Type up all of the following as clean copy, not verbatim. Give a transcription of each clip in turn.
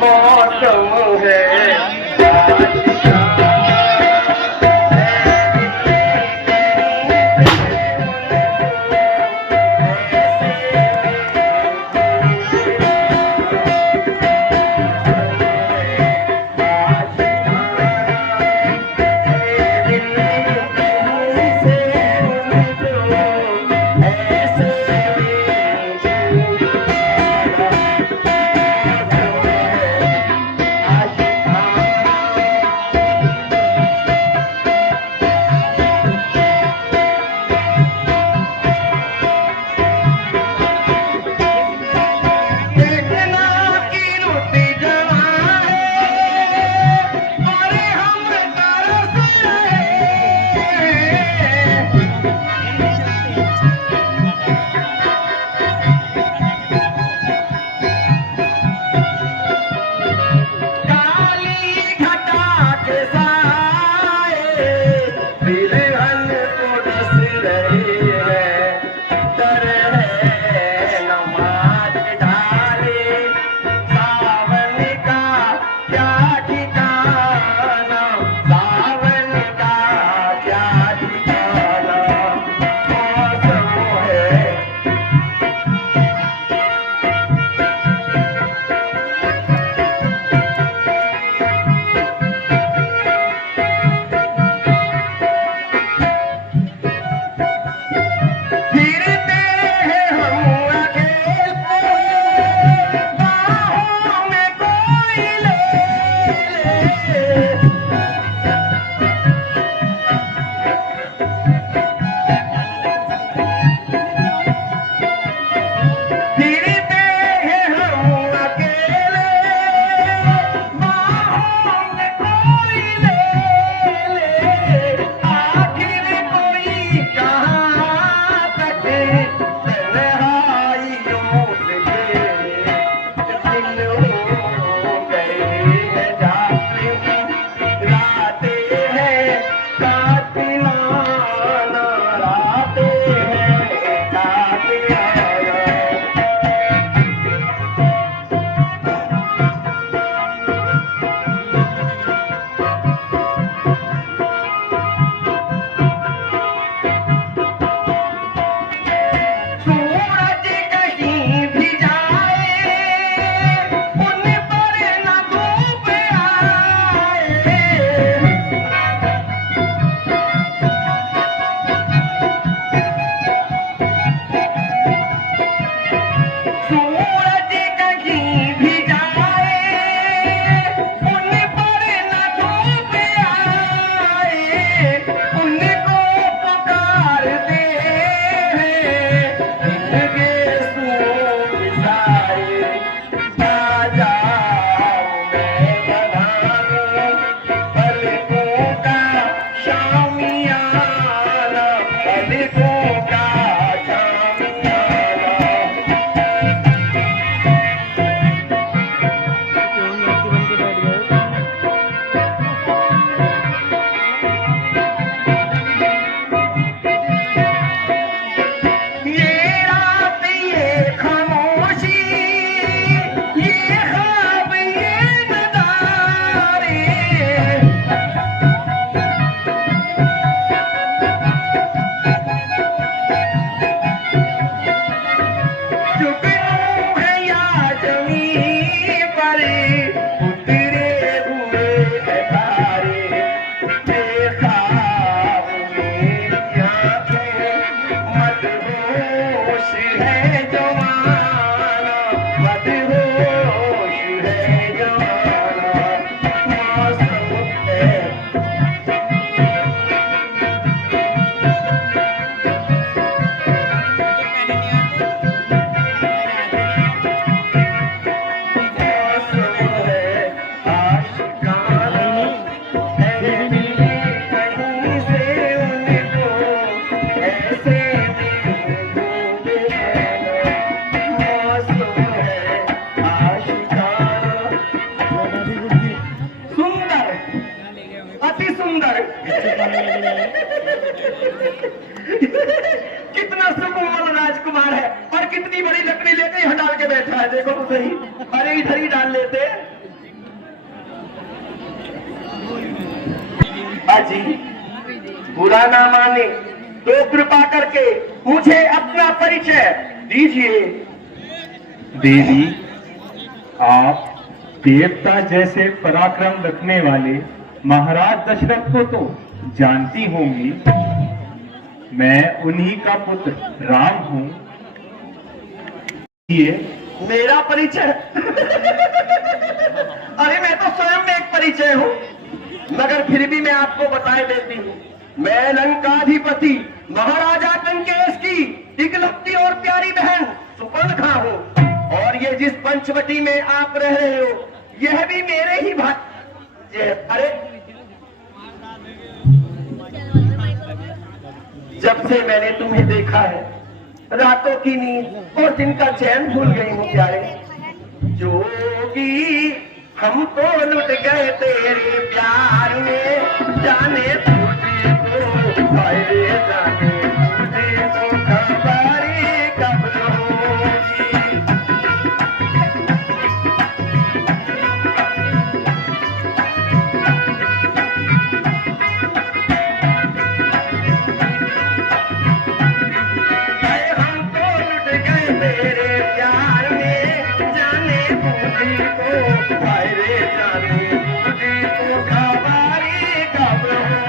मौसम है कितना सुकोमल राजकुमार है और कितनी बड़ी लकड़ी लेके यहाँ डाल के बैठा है, देखो तो सही। अरे इधर ही डाल लेते। अजी बुरा ना माने तो कृपा करके मुझे अपना परिचय दीजिए। देवी, आप देवता जैसे पराक्रम रखने वाले महाराज दशरथ को तो जानती होंगी। मैं उन्हीं का पुत्र राम हूं। ये मेरा परिचय? अरे मैं तो स्वयं में एक परिचय हूं, मगर फिर भी मैं आपको बताए देती हूं। मैं लंकाधिपति महाराजा लंकेश की इकलौती और प्यारी बहन सुपर्णखा हूं, और ये जिस पंचवटी में आप रह रहे हो यह भी मेरे ही भाई। अरे जब से मैंने तुम्हें देखा है रातों की नींद और दिन का चैन भूल गई हूँ प्यारे। जोगी हमको लुट गए तेरे प्यार में, जाने तुझको फायदे जाने तुझको खबरी कब होगी। हमको लुट गए तेरे प्यार में, जाने तुझको फायदे जाने तुझको खबरी कब होगी।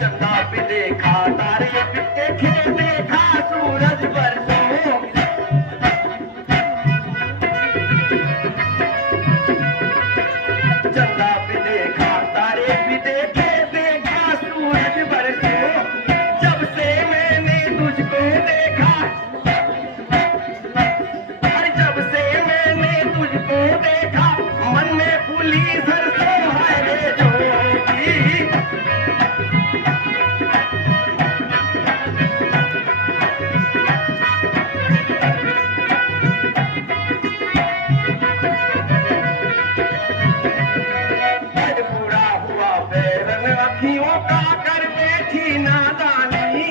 चंदा पे देखा तारे पिटे खेल देखा सूरज बरसों। चंदा पे देखा तारे पिटे खेल देखा सूरज बरसों। जब से मैंने तुझको देखा, अरे जब से मैंने तुझको देखा मन में फूली सरसों है रे जोगी। बुरा हुआ बैरन अखियों का कर बैठी नादानी।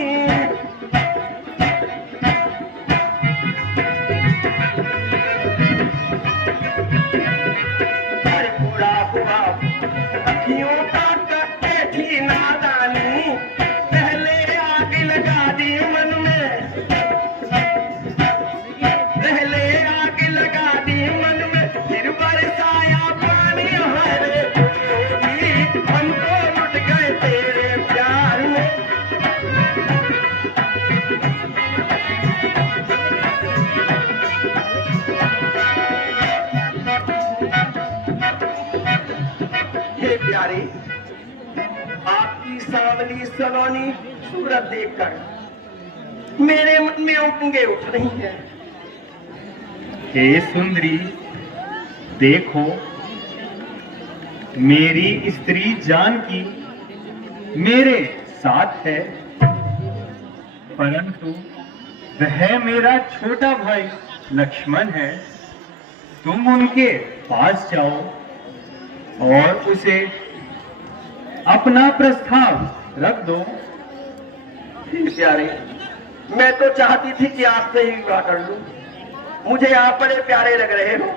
अरे बुरा हुआ अखियों का कर बैठी नादानी। पहले आग लगा दी मन में, पहले आग लगा दी मन में, फिर बरसाया पानी हरे जोगी। हमको लुट गए तेरे प्यार में। हे प्यारे, आपकी सांवली सलोनी सूरत देखकर मेरे मन में उमंगे उठ रही है। हे सुंदरी, देखो मेरी स्त्री जानकी मेरे साथ है, परंतु वह मेरा छोटा भाई लक्ष्मण है। तुम उनके पास जाओ और उसे अपना प्रस्ताव रख दो। प्यारे, मैं तो चाहती थी कि आपसे ही विवाह कर लूं। मुझे आप बड़े प्यारे लग रहे हो।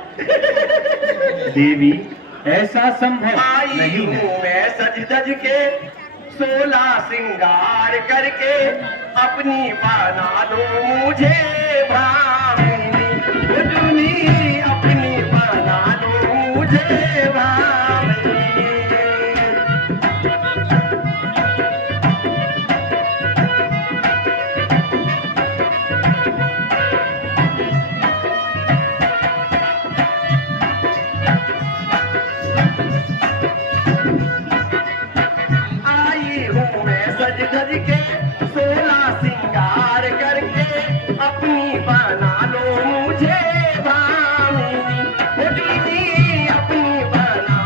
देवी, ऐसा संभव आई नहीं हूँ है। मैं सज धज के 16 श्रृंगार करके, अपनी बना दो मुझे भामिनी। दुनी अपनी बना दो मुझे भामिनी। आई हूँ मैं सज धज के 16 श्रृंगार करके, अपनी बना लो मुझे भामिनी। अपनी बना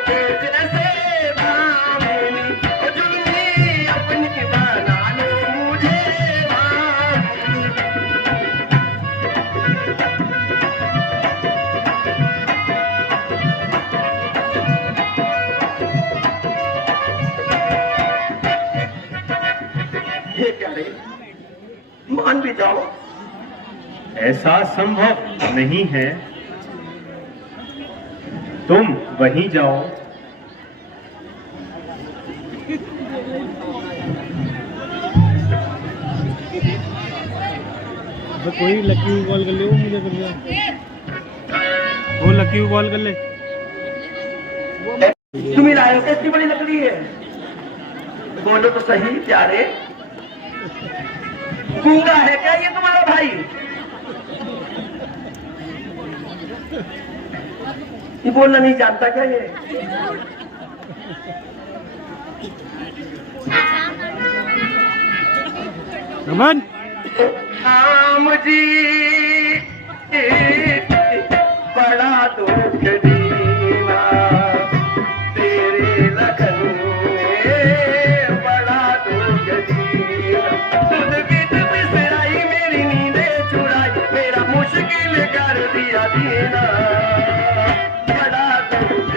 के जैसे भामिनी, ओ जुल्मी अपनी बना लो मुझे भामिनी। ये प्यारे, मान भी जाओ। ऐसा संभव नहीं है। तुम वहीं जाओ। तो कोई लकी को कॉल कर ले, वो मुझे कर दिया, वो लकी को कॉल कर ले। तुम्हें लाए हो इतनी बड़ी लकड़ी है? बोलो तो सही प्यारे, गूंगा है क्या ये तुम्हारा भाई? ये बोलना नहीं जानता क्या ये? रमन, राम जी बड़ा दुख दीना, तेरे लखन में बड़ा दुख दीना। तुझ बीच बिसराई मेरी नींदें चुराई, मेरा मुश्किल कर दिया जीना, बड़ा दुख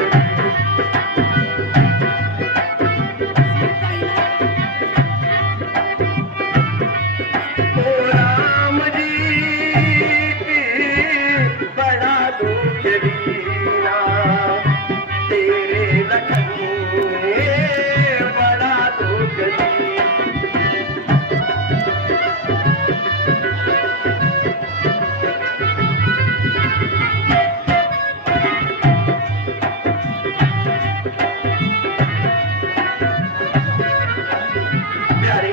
ओ राम जी बड़ा दुख दीना, तेरे लखन में बड़ा दुख दीना। प्यारे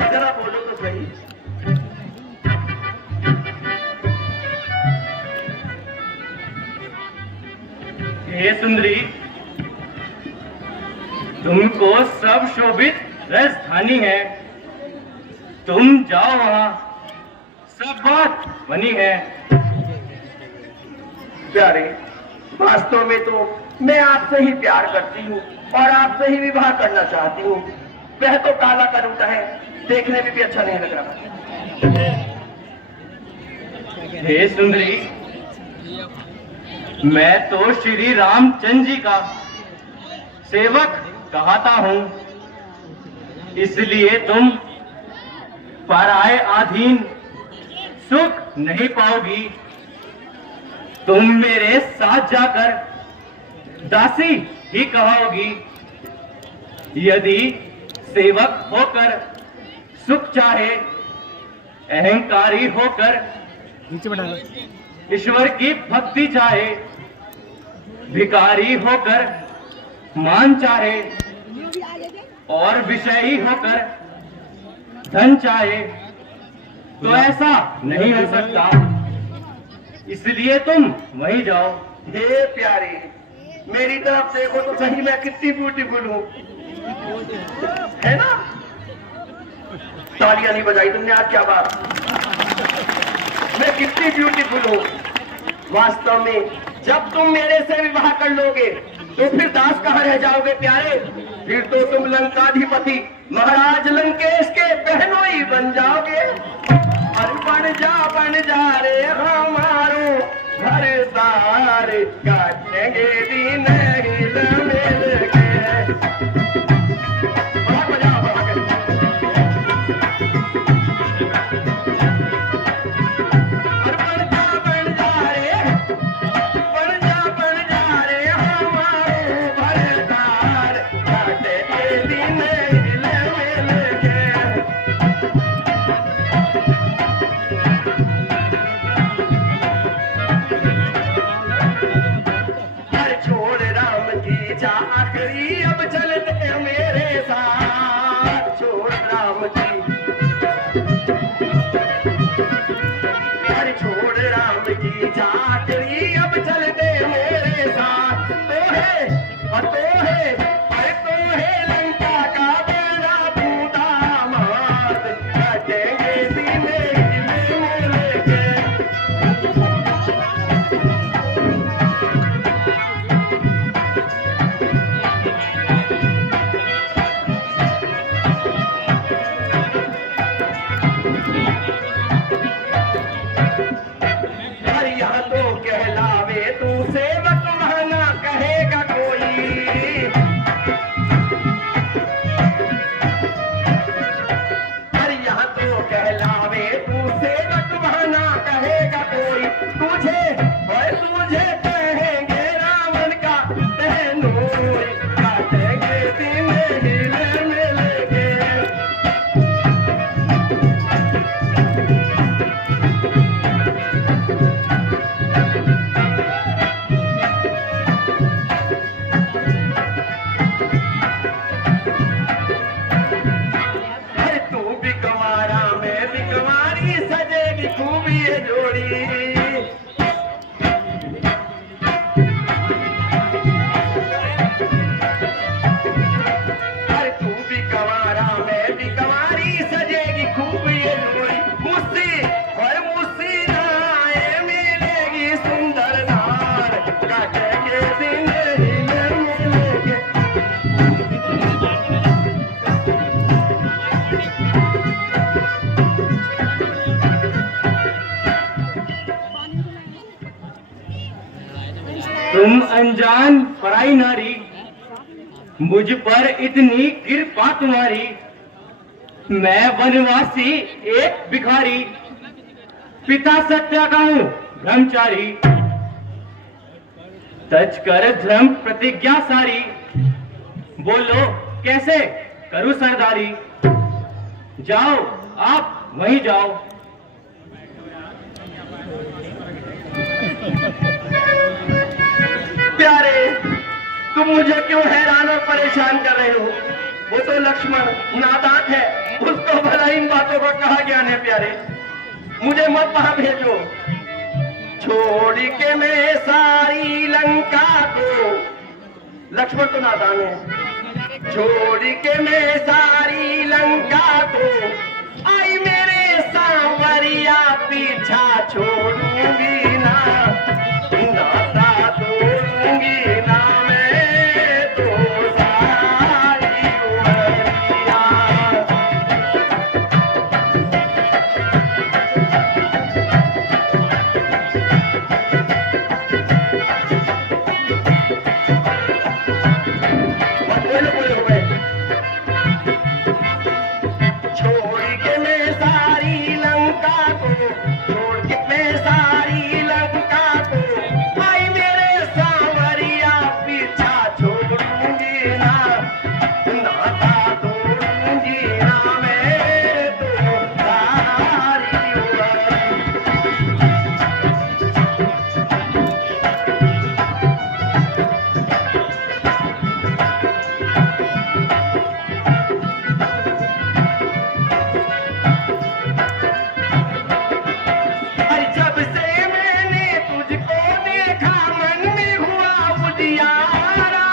जरा बोलो तो सही। हे सुंदरी, तुमको सब शोभित राजधानी है। तुम जाओ वहां, सब बात बनी है। प्यारे, वास्तव में तो मैं आपसे ही प्यार करती हूँ और आपसे ही विवाह करना चाहती हूँ। वह तो काला करूटा है, देखने में भी अच्छा नहीं लग रहा। हे सुंदरी, मैं तो श्री रामचंद्र जी का सेवक कहता हूँ, इसलिए तुम पराये अधीन सुख नहीं पाओगी। तुम मेरे साथ जाकर दासी ही कहोगी। यदि सेवक होकर सुख चाहे, अहंकारी होकर नीचे बैठा लो। ईश्वर की भक्ति चाहे, भिखारी होकर मान चाहे और विषयी होकर धन चाहे, तो ऐसा नहीं हो सकता। इसलिए तुम वहीं जाओ। हे प्यारे, मेरी तरफ देखो तो सही, मैं कितनी ब्यूटीफुल हूँ, है ना? तालियां नहीं बजाई तुमने आज, क्या बात? मैं कितनी ब्यूटीफुल हूँ। वास्तव में जब तुम मेरे से विवाह कर लोगे तो फिर दास कहाँ रह जाओगे प्यारे? फिर तो तुम लंकाधिपति महाराज लंकेश के बहनोई बन जाओगे। और बन जा रे हमारो भरदार, काटेंगे दिन हिल मिल के। बहुत मजा आ गया। आखिरी अब चलते मेरे साथ, छोड़ राम की, छोड़ राम की चाकरी, अब चलते मेरे साथ। तो है लंका का बेड़ा टूटा मात, कटेंगे दिन मिल के। नोई काटेंगे दिन हिले मिलेंगे। अरे तू भी गंवारा मैं भी गंवारी सजेगी खूब ये जोड़ी। अरे तू भी गंवारा मैं भी गंवारी सजेगी खूब ये जोड़ी। मुझसे और मुझसे नाए मिलेगी सुंदर नार काटेंगे दिन हिले मिलेंगे। तुम अनजान पराई नारी, मुझ पर इतनी कृपा तुम्हारी। मैं वनवासी एक भिखारी, पिता सत्या का हूँ ब्रह्मचारी। तज कर धर्म प्रतिज्ञा सारी, बोलो कैसे करूँ सरदारी। जाओ आप वहीं जाओ। प्यारे तुम मुझे क्यों हैरान और परेशान कर रहे हो? वो तो लक्ष्मण नादान है, उसको भला इन बातों का कहा ज्ञान है। प्यारे मुझे मत वहां भेजो, छोड़ के मैं सारी लंका को। लक्ष्मण तो नादान है। छोड़ के मैं सारी लंका को, आई मेरे सांवरिया पीछा छोड़ूंगी ना, नाता तोड़ूंगी ना मैं तो सारी उमरिया। बोलो बोलो भाई। छोड़ के मैं सारी लंका को, छोड़ के मैं सारी लंका को, आई मेरे सांवरिया पीछा छोड़ूंगी ना, नाता तोड़ूंगी ना मैं तो सारी उमरिया। अरे जब से मैंने तुझको देखा मन में हुआ उजियारा।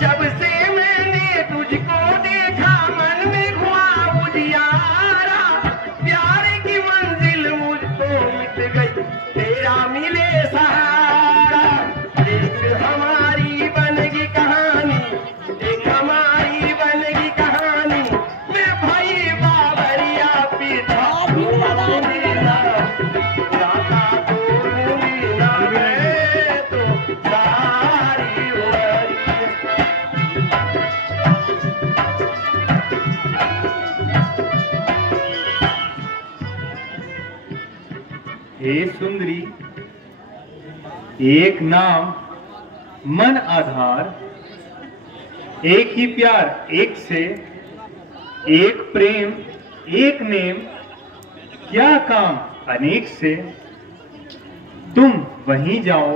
जब से मैंने तुझको देखा मन में हुआ उजियारा। प्यार की मंजिल मुझको मिट गई, तेरा मिले सहारा। एक हमारी बनेगी कहानी, एक हमारी बनेगी कहानी। मैं भाई बाबरिया पीछा छोड़ूंगी ना, नाता तोड़ूंगी ना मैं तो सारी उमरिया। हे सुंदरी, एक नाम मन आधार, एक ही प्यार एक से, एक प्रेम एक नेम, क्या काम अनेक से। तुम वहीं जाओ।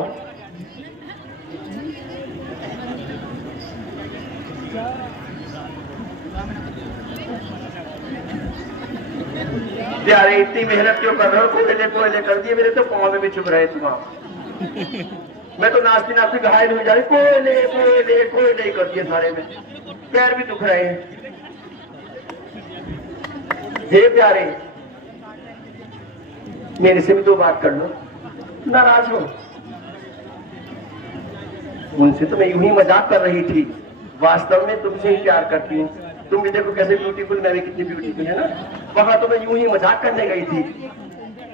प्यारे इतनी मेहनत क्यों कर रहे हो? कोयले कोयले कर दिए मेरे तो पाँव में भी चुभ रहे तुम आप। मैं तो नाचती नाचती घायल हो जा रही। कोयले कोयले कोयले ही कर दिए सारे में, पैर भी दुख रहे हैं। हे प्यारे मेरे से भी तो बात कर लो, नाराज हो। उनसे तो मैं यूं ही मजाक कर रही थी, वास्तव में तुमसे ही प्यार करती हूँ। तुम भी देखो कैसे ब्यूटीफुल, मैं भी कितनी ब्यूटीफुल है ना। वहां तो मैं यूं ही मजाक करने गई थी,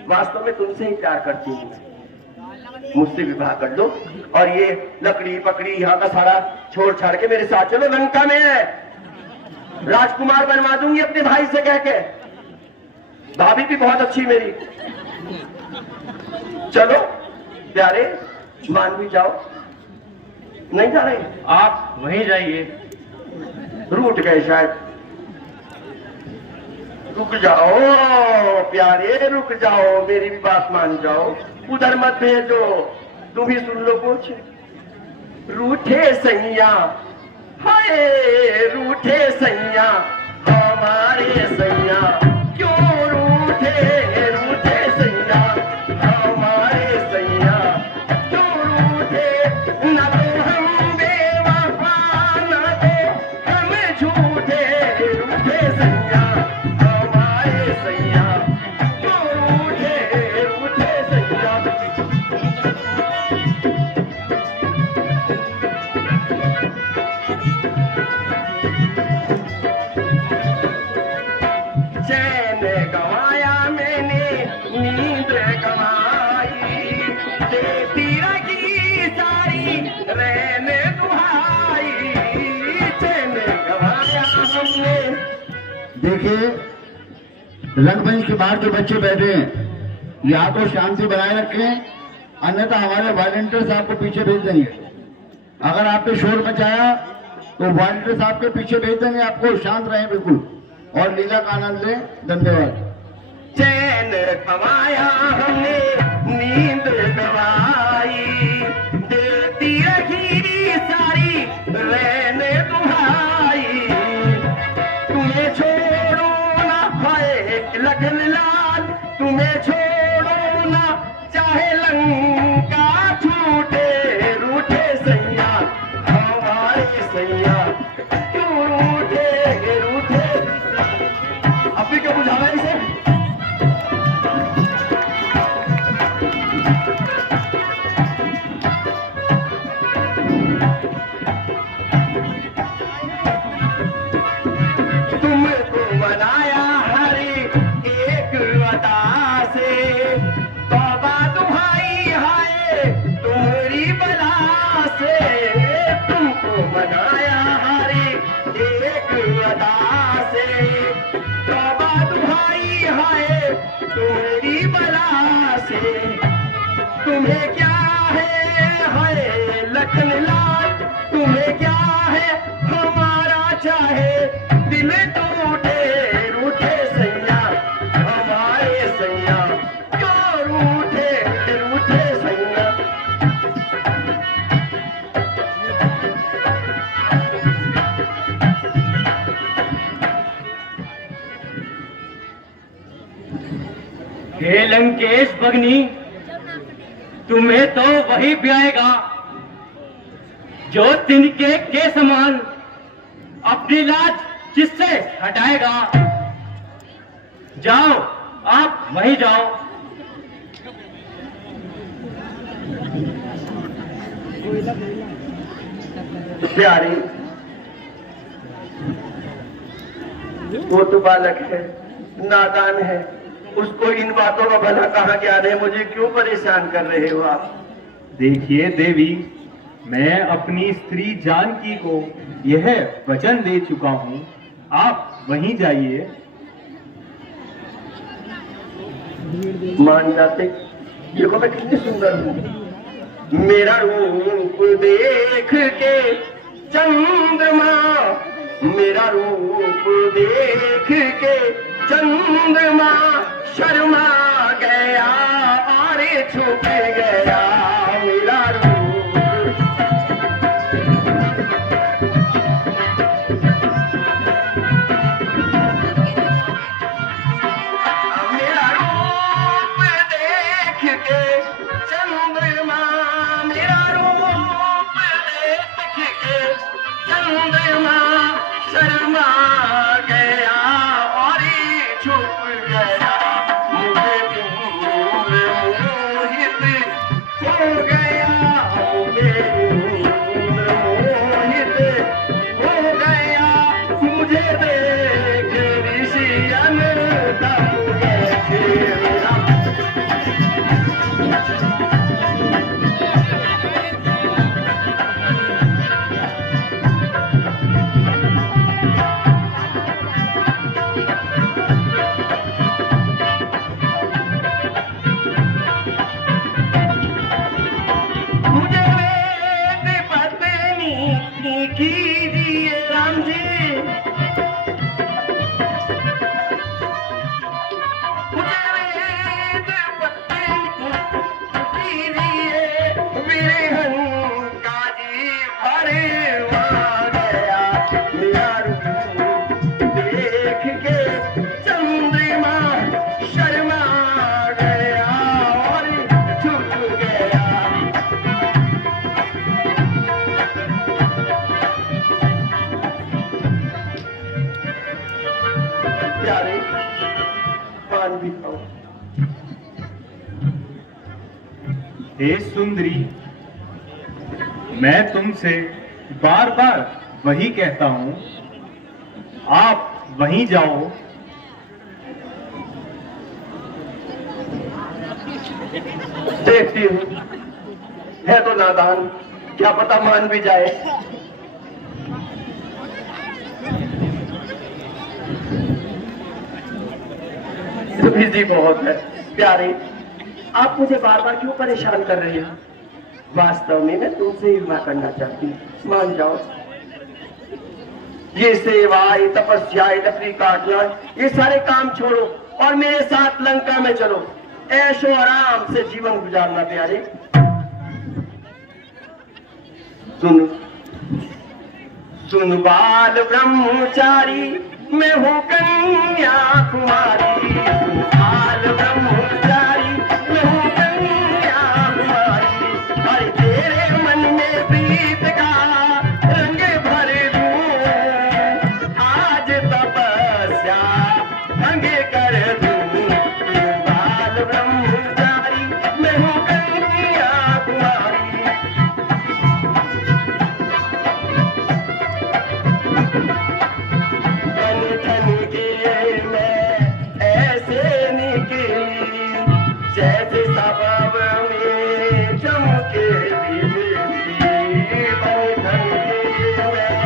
वास्तव में तुमसे ही प्यार करती हूँ। मुझसे विवाह कर लो और ये लकड़ी पकड़ी यहाँ का सारा छोड़ छाड़ के मेरे साथ चलो। लंका में राजकुमार बनवा दूंगी अपने भाई से कह के। भाभी भी बहुत अच्छी मेरी। चलो प्यारे, मान भी जाओ। नहीं जा रहे? आप वहीं जाइए। रूठ गए शायद। रुक जाओ प्यारे, रुक जाओ, मेरी भी बात मान जाओ। उधर मत भेजो, तुम ही सुन लो कुछ। रूठे सैया, हाय रूठे सैया, हमारे सैया क्यों रूठे, रूठे सैया हमारे सैया क्यों रूठे। ना तो हम बेवफा, ना तो हम झूठे, रूठे सैया हमारे सैया क्यों रूठे, रूठे सैया। चैन गवाया मैंने, नींद गवाई, देती रही सारी रहने दुहाई। चैन गवाया हमने। देखिए, रंगमंच के बाहर जो बच्चे बैठे हैं, या तो शांति बनाए रखें, अन्यथा हमारे वॉलंटियर्स आपको पीछे भेज देंगे। अगर आपने शोर मचाया तो वॉलंटियर्स आपके पीछे भेज देंगे। आपको शांत रहें बिल्कुल और लीला का आनंद लें। धन्यवाद। चैन गवाया हमने, नींद गवाई, देती रही सारी रहने दुहाई। तुम्हें छोड़ो ना हाय लखन लाल, तुम्हें छोड़ो ना चाहे लंका छूटे, रूठे सैया हमारे सैया क्यों रूठे, रूठे। अभी क्यों बुझा रहा है इसे? तुमको बनाया हर एक अदा से, तौबा दुहाई हाय तुम्हारी बला से। तुमको बनाया हर एक अदा से, तौबा दुहाई हाय तुम्हारी बला से। तुम्हें क्या है हाय लखन लाल, तुम्हें क्या है हमारा चाहे दिल टूटे, रूठे सैया हमारे सैया क्यों रूठे, रूठे सैया। हे लंकेश भगनी, तुम्हें तो वही ब्याएगा जो तिनके के समान अपनी लाज जिससे हटाएगा। जाओ, आप वहीं जाओ। प्यारी, वो तो बालक है, नादान है, उसको इन बातों का भला कहाँ ज्ञान है। मुझे क्यों परेशान कर रहे हो आप? देखिए देवी, मैं अपनी स्त्री जानकी को यह वचन दे चुका हूँ, आप वहीं जाइए। मान जाते। देखो मैं कितनी सुंदर हूँ। मेरा रूप देख के चंद्रमा, मेरा रूप देख के चंद्रमा शर्मा गया और छुप गया मेरा रूप। मेरा रूप देख के चंद्रमा, मेरा रूप देख के चंद्रमा शर्मा गया और छुप गया मान भी खाओ। हे सुंदरी, मैं तुमसे बार बार वही कहता हूं, आप वहीं जाओ। देखती हूँ, है तो नादान, क्या पता मान भी जाए। बिजी बहुत है प्यारे, आप मुझे बार बार क्यों परेशान कर रहे हैं? वास्तव में मैं तुमसे ही विवाह करना चाहती हूँ, मान जाओ। ये सेवा, ये तपस्या, ये लकड़ी काटना, ये सारे काम छोड़ो और मेरे साथ लंका में चलो। ऐशो आराम से जीवन गुजारना प्यारे। सुन सुन बाल ब्रह्मचारी, मैं हूँ कन्या कुमारी। सुन बाल ब्रह्मचारी, मैं हूँ कन्या कुमारी। और तेरे मन में प्रीत का रंग भर दूं, आज तपस्या भंग कर दूं। सुन बाल ब्रह्मचारी, मैं हूँ कन्या कुमारी। जैसे सबब में चमके बिजली, बंधन के मैं।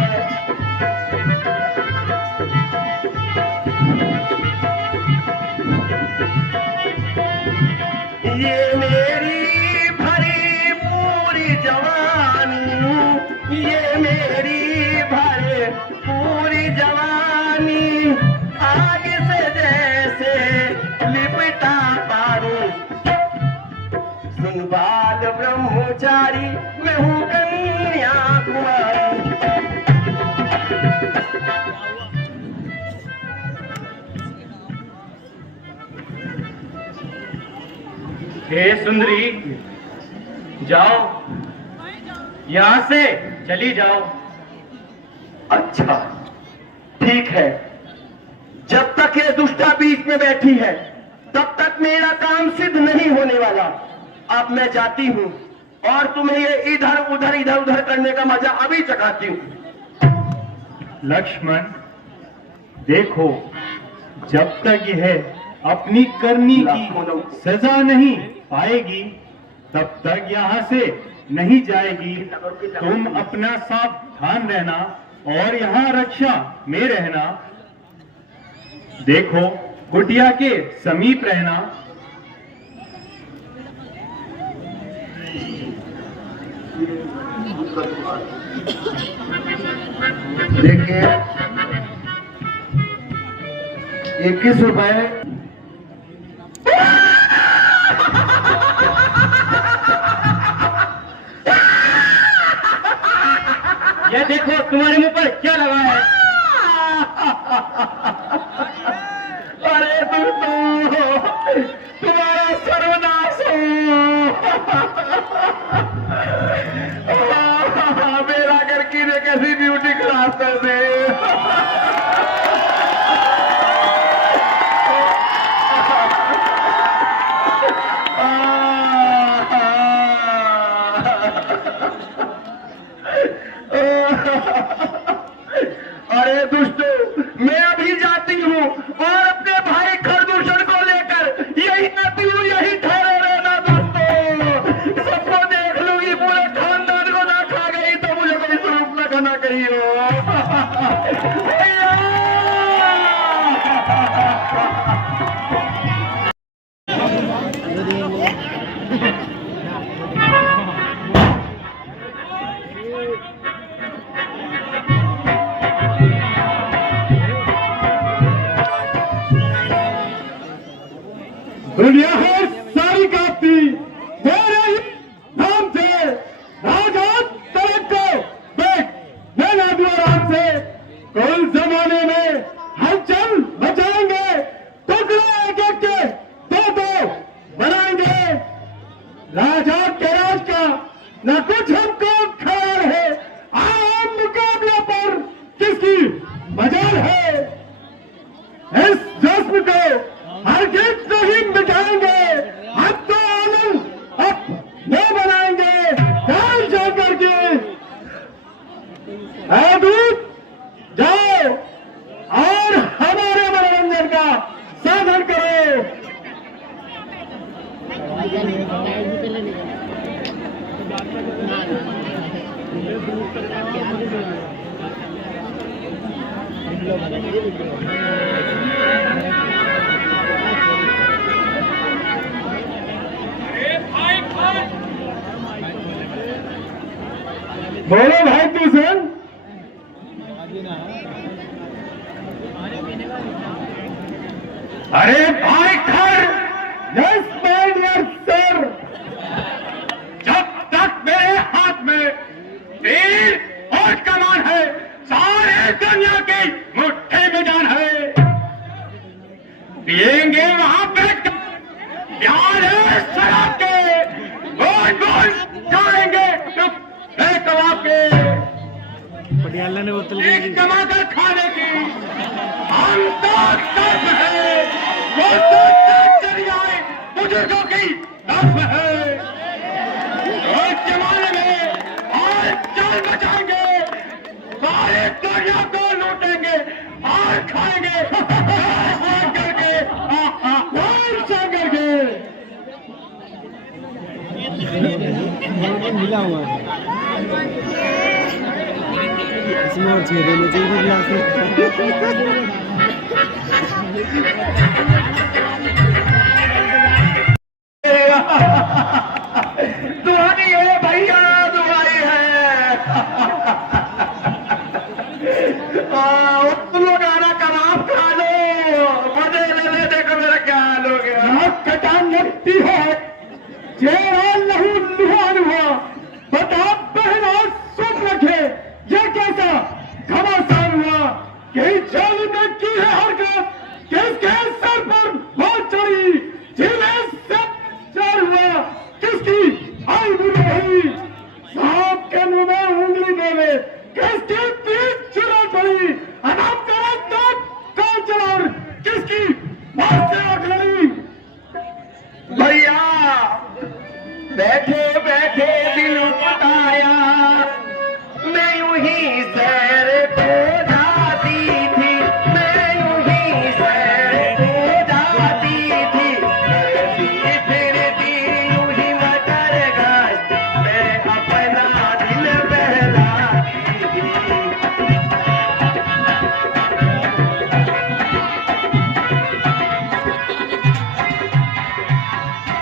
ये मेरी भरी पूरी जवानी, ये मेरी भरी पूरी जवानी, आग से जैसे लिपटा पानी। सुन बाल ब्रह्मचारी, मैं हूँ कन्या कुमारी। हे सुंदरी, जाओ, यहाँ से चली जाओ। अच्छा ठीक है, जब तक ये दुष्टा बीच में बैठी है तब तक मेरा काम सिद्ध नहीं होने वाला। अब मैं जाती हूँ और तुम्हें ये इधर उधर करने का मजा अभी चखाती हूँ। लक्ष्मण, देखो, जब तक यह अपनी करनी की सजा नहीं पाएगी तब तक यहाँ से नहीं जाएगी। तुम अपना सावधान रहना और यहाँ रक्षा में रहना। देखो, कुटिया के समीप रहना। देखिए, 21 रुपए। ये देखो, तुम्हारे मुंह पर क्या लगा है? अरे दोस्तों, तुम्हारा सर्वनाश हो। मेरा घर की ने कैसी ब्यूटी खराब कर दे। अरे दुष्टों, मैं अभी जाती हूँ और अपने भाई खरदूषण को लेकर यही आती हूँ, यही ठहरे रहना दोस्तों। सबको देख लूंगी, पूरे खानदान को ना खा गई तो मुझे कोई स्वरूप न खाना कही हो। दुनिया है सारी कांपती तेरे ही नाम से। राजा तलक को देख, मैं ना दूँ आराम से। कुल जमाने में हलचल मचाएंगे, टुकड़े एक एक के दो बनाएंगे। राजा के राज का न कुछ हमको ख्याल है, आम मुकाबले पर किसकी मजाल है। इस जश्न को हर बोलो भाई तू सुन। अरे भाई खर, यस माय डियर सर। जब तक मेरे हाथ में तीर और कमान है, सारे दुनिया की मुट्ठी में जान है। पिएंगे वहां बैठ प्यार है शराब के, गोल गोल जाएंगे कबाब के, पटियाला ने बोतल एक जमाकर खाने की हम तो तर्फ है, वो तो चरियाए बुजुर्गों की तर्फ है। उस जमाने में आज जान बचाएंगे, सारे दुनिया को लूटेंगे और खाएंगे करके मिला हुआ है इसमें और छेदे में चाहिए गिलास दुआरी है भैया, दुआरी है। तुम लोग आना कबाब खा लो, मजे ले ले, देखो मेरा क्या हाल हो गया। नाक कटान लगती है, चेहरा लहू लुहान हुआ, बता पहना सुन रखे, ये कैसा घमासान हुआ। कहीं जाली में की है हरकत, किसके सर पर बहुत चढ़ी, जिन्हें सब चढ़ हुआ, किसकी आई बुरी सांप के मुंह में उंगली देवे, किसकी पीठ चुरा पड़ी, अनाप करा कौन चला, किसकी बात से आग लड़ी। भैया बैठे बैठे दिल उठाया, मैं यूं ही सैर को जाती थी, मैं यूं ही सैर को जाती थी, चलती फिरती यूं ही मटर गश्त, मैं अपना दिल बहलाती थी।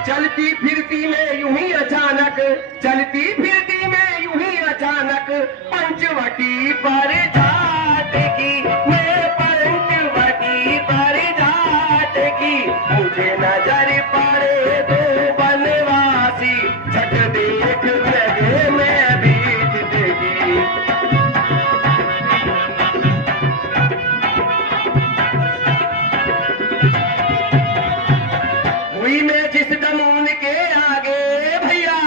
चलती फिरती में यूं ही अचानक, चलती फिरती में यूं ही अचानक, पंचवटी पर जाट की, मैं पंचवटी पर जाट की, मुझे नजर पड़े दो बनवासी, झट देख लगे मैं बीच देगी। हुई मैं जिस दमून के आगे भैया,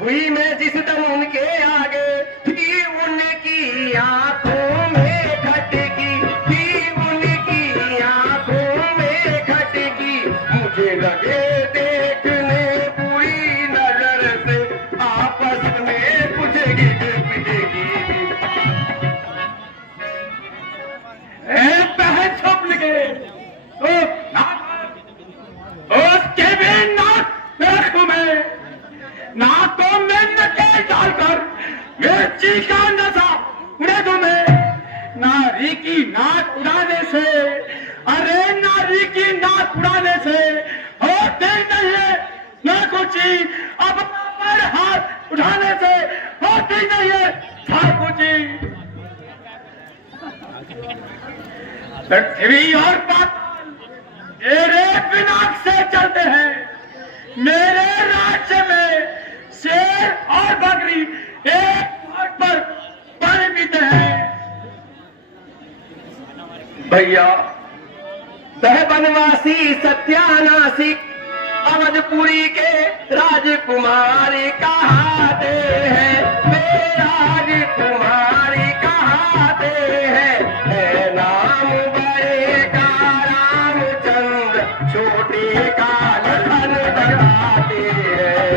हुई मैं जिस दमून के आगे, थी उनकी आंखों में खटकी, थी उनकी आंखों में खटकी, मुझे लगे देखने पूरी नजर से, आपस में कुछ गिट पिटेगी। बहन छुप लगे उसके भी नाक रखूं मैं, नाकों में नकेल डालकर मिर्ची का नशा उड़े दूं मैं। नारी की नाक उड़ाने से, अरे नारी की नाक उड़ाने से होते नहीं है न कुछ, अब पर हाथ उठाने से होती नहीं है था कुछ। पृथ्वी और पाताल मेरे पिनाक से चलते हैं, मेरे राज्य में शेर और बकरी एक घाट पर पानी पीते हैं। भैया वह बनवासी सत्यानाशी, अवधपुरी के राजकुमार कहाते हैं, वे राजकुमार कहाते हैं, है नाम बड़े का रामचंद्र, छोटे का लखन बताते हैं।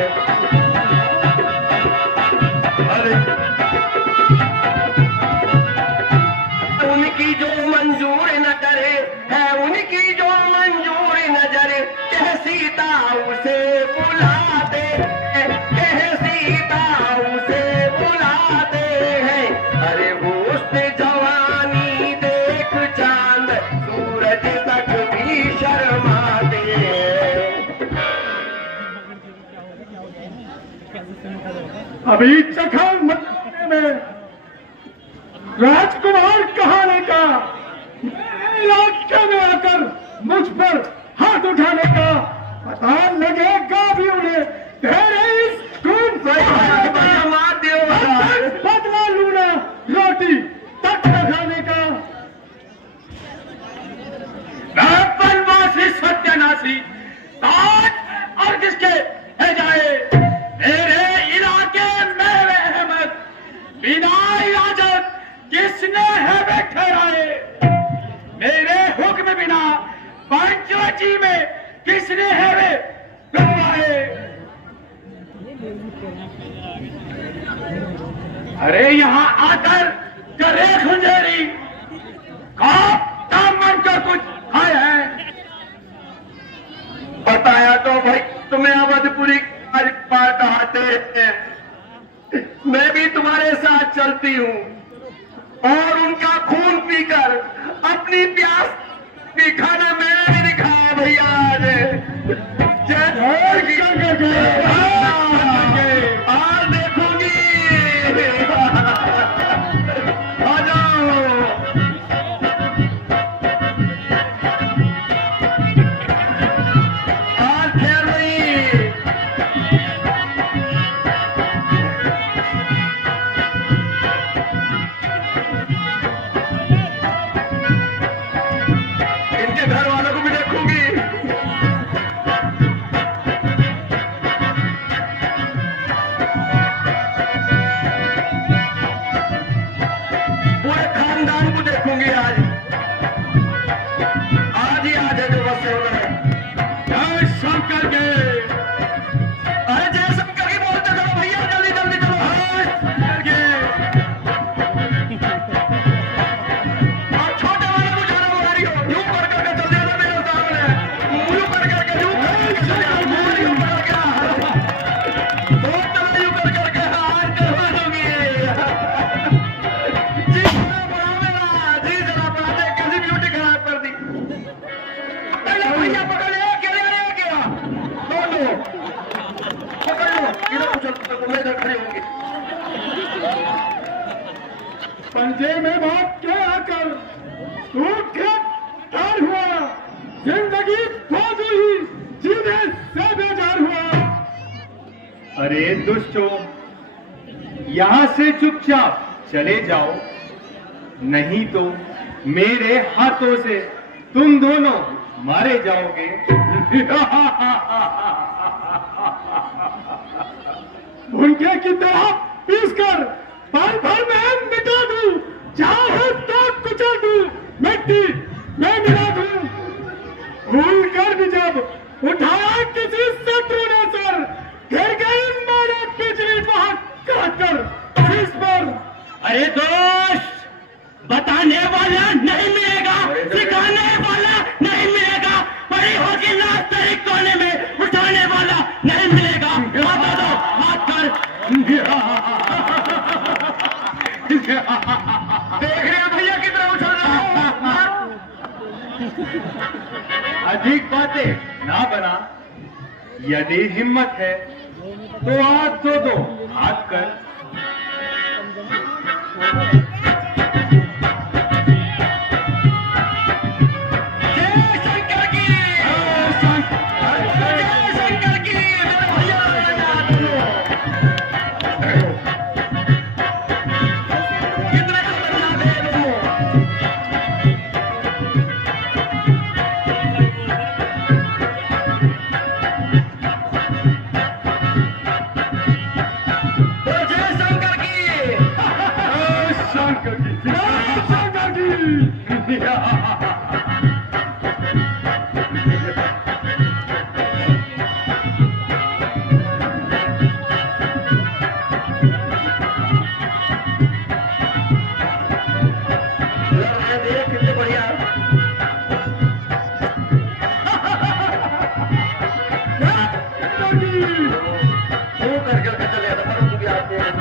उनकी जो मंजूर न करे है, उनकी जो मंजूर नजर, कह सीता उसे बुलाते हैं, कह सीता उसे बुलाते हैं। अभी चखन मचाने में राजकुमार कहाने का मेरे इलाके में आकर मुझ पर हाथ उठाने का पता लगेगा भी उन्हें तेरे इस खून से मार दियो बदला लूना रोटी तक न खाने का। बनवासी सत्यानाशी ताज और किसके है जाए मेरे इलाके में रहमत बिना इजाजत किसने है वे ठहराए मेरे हुक्म बिना पंचवटी में किसने है वे करवाए। अरे यहाँ आकर करे खुंजेरी काम मन का कुछ है बताया तो भाई तुम्हें अवधपुरी पार कहाते हैं। मैं भी तुम्हारे साथ चलती हूँ और उनका खून पीकर अपनी प्यास दिखाना मैंने भी दिखाया भैया आज। और देखूंगी आ जाओ। और खैर नहीं इनके घर वालों को भी देखूंगी। पूरे खानदान को देखूंगी आज। आज ही आज है जो बस हो रहा है। जय शंकर के अरे जय शंकर की बोलते चलो भैया जल्दी जल्दी चलो। जय शंकर के और छोटे वाले को जाना बुला रही हो यूं कर करके चल जाना मेरे सामने यूं कर करके यूं कर करके चल जाना मूल यूं कर करके बहुत तरह यूं कर करके आज करवा दूंगी। जी जरा बुला मेरा जी जरा बुला दे कैसी ब्यूटी खराब कर दी। अरे भैया पकड़ ले क्या दोनों पकड़ लो इधर उछल तो मैं इधर खड़ी होंगी। पंजे में बात के आकर तू गिरफ्तार हुआ जिंदगी बाजू ही जीने से बेजार हुआ। अरे दुष्टों, यहाँ से चुपचाप चले जाओ, नहीं तो मेरे हाथों से तुम दोनों मारे जाओगे। उनके की तरह पीस कर पल भर में मिटा दूं, चाहे तो कुचल दूं, मिट्टी में मिला दूं। भूल कर भी जब उठाया किसी शत्रु ने सर, गिर गई मारे पिछली बात काटकर शीश पर। अरे दोस्त बताने वाला नहीं मिलेगा सिखाने वाला नहीं मिलेगा पड़ी होगी लाश तेरे कोने में उठाने वाला नहीं मिलेगा। बता दो हाथ कर। देख रहे हो भैया कितना उछल रहा हूं। अधिक बातें ना बना, यदि हिम्मत है तो हाथ दो हाथ कर। जय शंकर की जय शंकर की मेरे भैया कितना खतरनाक है दोनों। जय शंकर की शंकर की शंकर की। देख कितने बढ़िया वो कर करके चले जाता मरो तू भी आते हैं।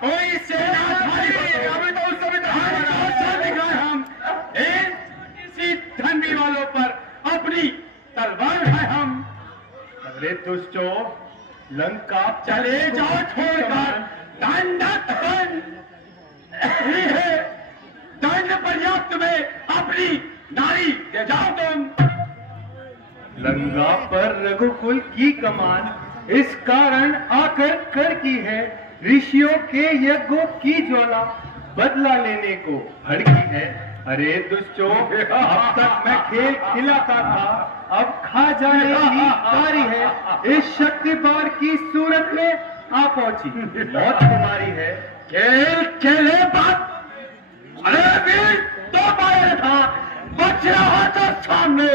कोई सेनाधारी अभी तो उस समय दिखाए हम किसी धनवी वालों पर अपनी तलवार उठाए हम। अरे दुष्टों, लंका चले जाओ छोड़कर दंडक है दंड पर्याप्त में अपनी नारी ले जाओ तुम। लंका पर रघुकुल की कमान इस कारण आकर कर की है, ऋषियों के यज्ञों की ज्वाला बदला लेने को भड़की है। अरे दुष्टों, अब तक मैं खेल खिलाता था, अब खा जाने की बारी है। इस शक्ति बार की सूरत में आ पहुंची मौत तुम्हारी है। खेल खेले बात, अरे वीर तो पाया था, बच रहा था सामने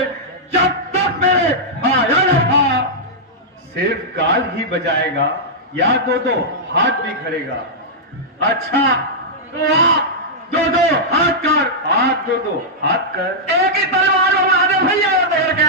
जब तक मेरे आया न था। सिर्फ गाल ही बजाएगा या दो हाथ भी खड़ेगा। अच्छा दो हाथ कर, हाथ दो हाथ कर। एक ही तलवार में मारे भैया देर के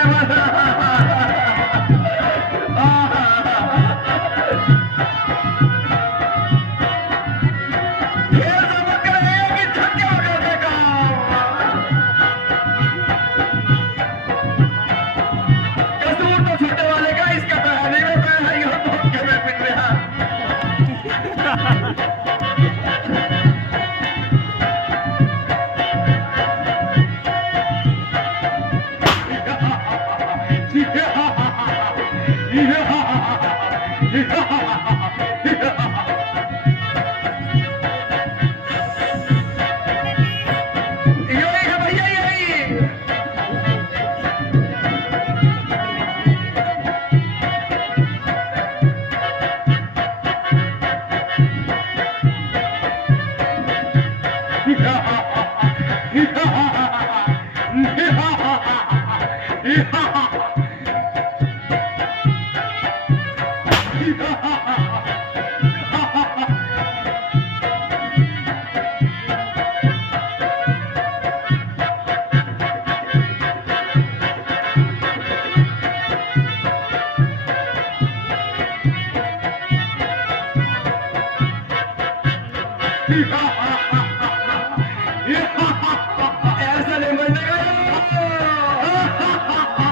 ऐसा नहीं बनने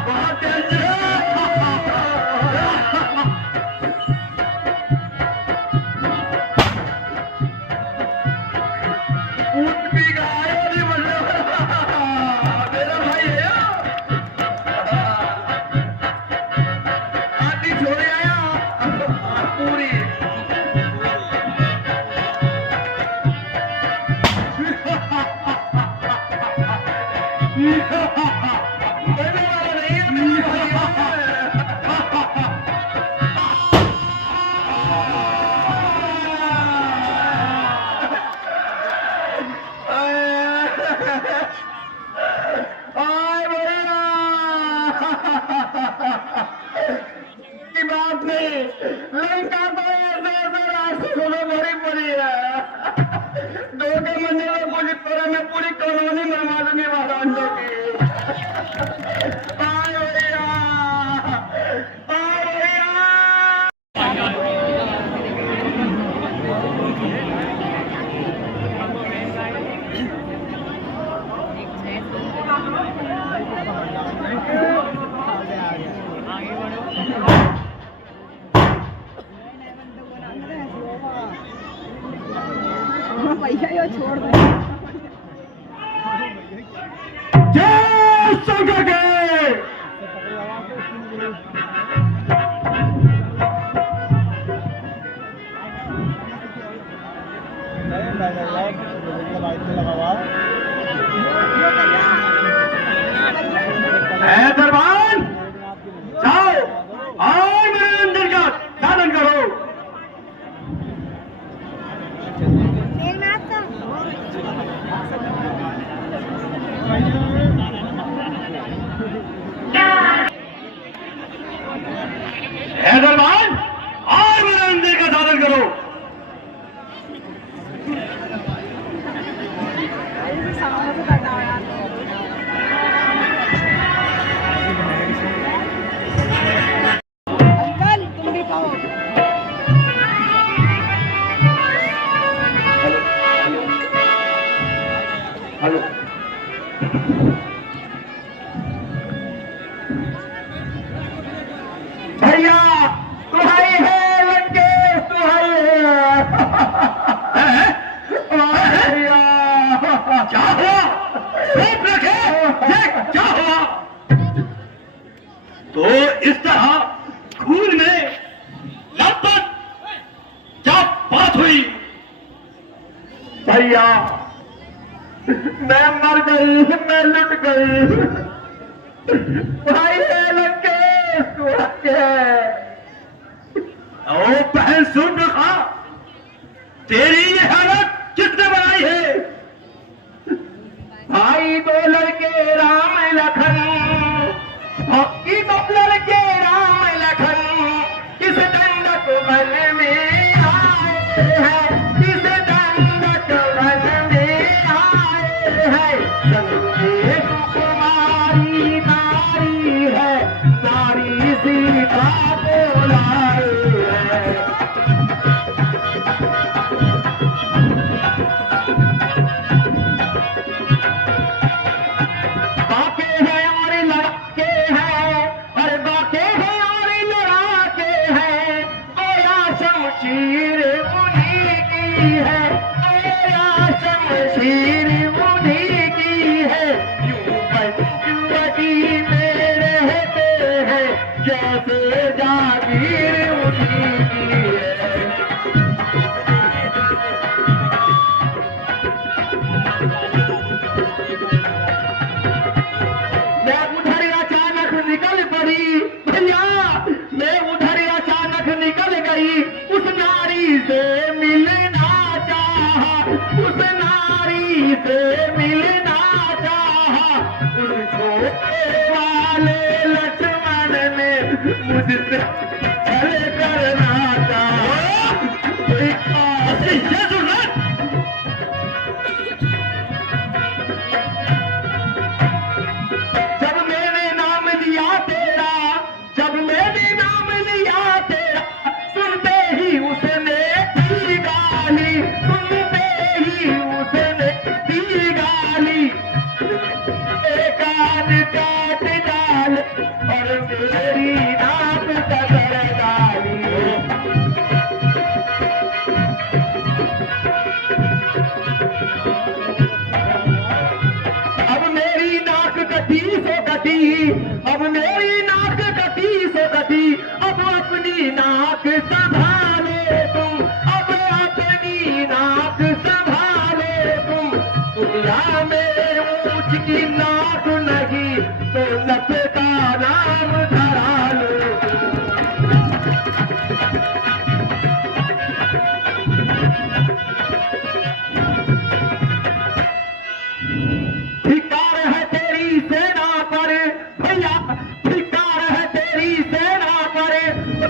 बहुत ऊट भी गाय नहीं बनने मेरा भाई है आती छोड़ आया पूरी बात नहीं, लंका तो ऐसे रास्ते बड़ी पड़ी है। दो के मंदिर में पूरी तरह में पूरी कॉलोनी बनवा दूंगी वाराणसी की। आए भैया, आए भैया। पैसा यो छोड़ दो। जय शंकर के दरबान जाओ और मेरे अंदर का साधन करो। दरबान और मेरे अंदर का साधन करो। अंकल तुम भी खाओ। इस तरह खून में लपट क्या बात हुई? भैया मैं मर गई, मैं लुट गई। भाई लंकेश तू हत्या। ओ बहन सुन रखा, तेरी ये हालत किसने बनाई है? भाई दो लड़के राम लखन, हॉकी दो लड़के राम लखन किस दंडक वन में आए हैं, किस दंडक वन में आए हैं। संदेश कुमारी नारी है, नारी सीता को लाए हैं। बाके हैं और लड़के हैं, और बाके हैं और लड़ाके हैं। गोया शमशीर उन्हीं की है, गोया शमशीर उन्हीं की है। यूं पंचवटी में रहते हैं, जैसे जागीर उन्हीं की है। मैं उधर अचानक निकल पड़ी भैया, मैं उधर अचानक निकल गई। उस नारी से मिलना चाहा, उस नारी से मिलना चाहा। उस छोटे वाले लक्ष्मण ने मुझसे छल करना चाहा। ये सुन, जब मैंने नाम लिया तेरा, जब मैंने नाम लिया तेरा, सुनते ही उसने दी गाली, सुनते ही उसने दी गाली। एक कान काट डाल और मेरी नाक कतर डाली। अब मेरी नाक कटी सो कटी, अब मेरी नाक कटी सो कटी। अब अपनी नाक संभालो तुम, अब अपनी नाक संभालो तुम। दुनिया में ऊंच की नाक नहीं तो नक का नाम धरा लो धिक्कार है तेरी सेना पर भैया, धिक्कार है तेरी सेना पर,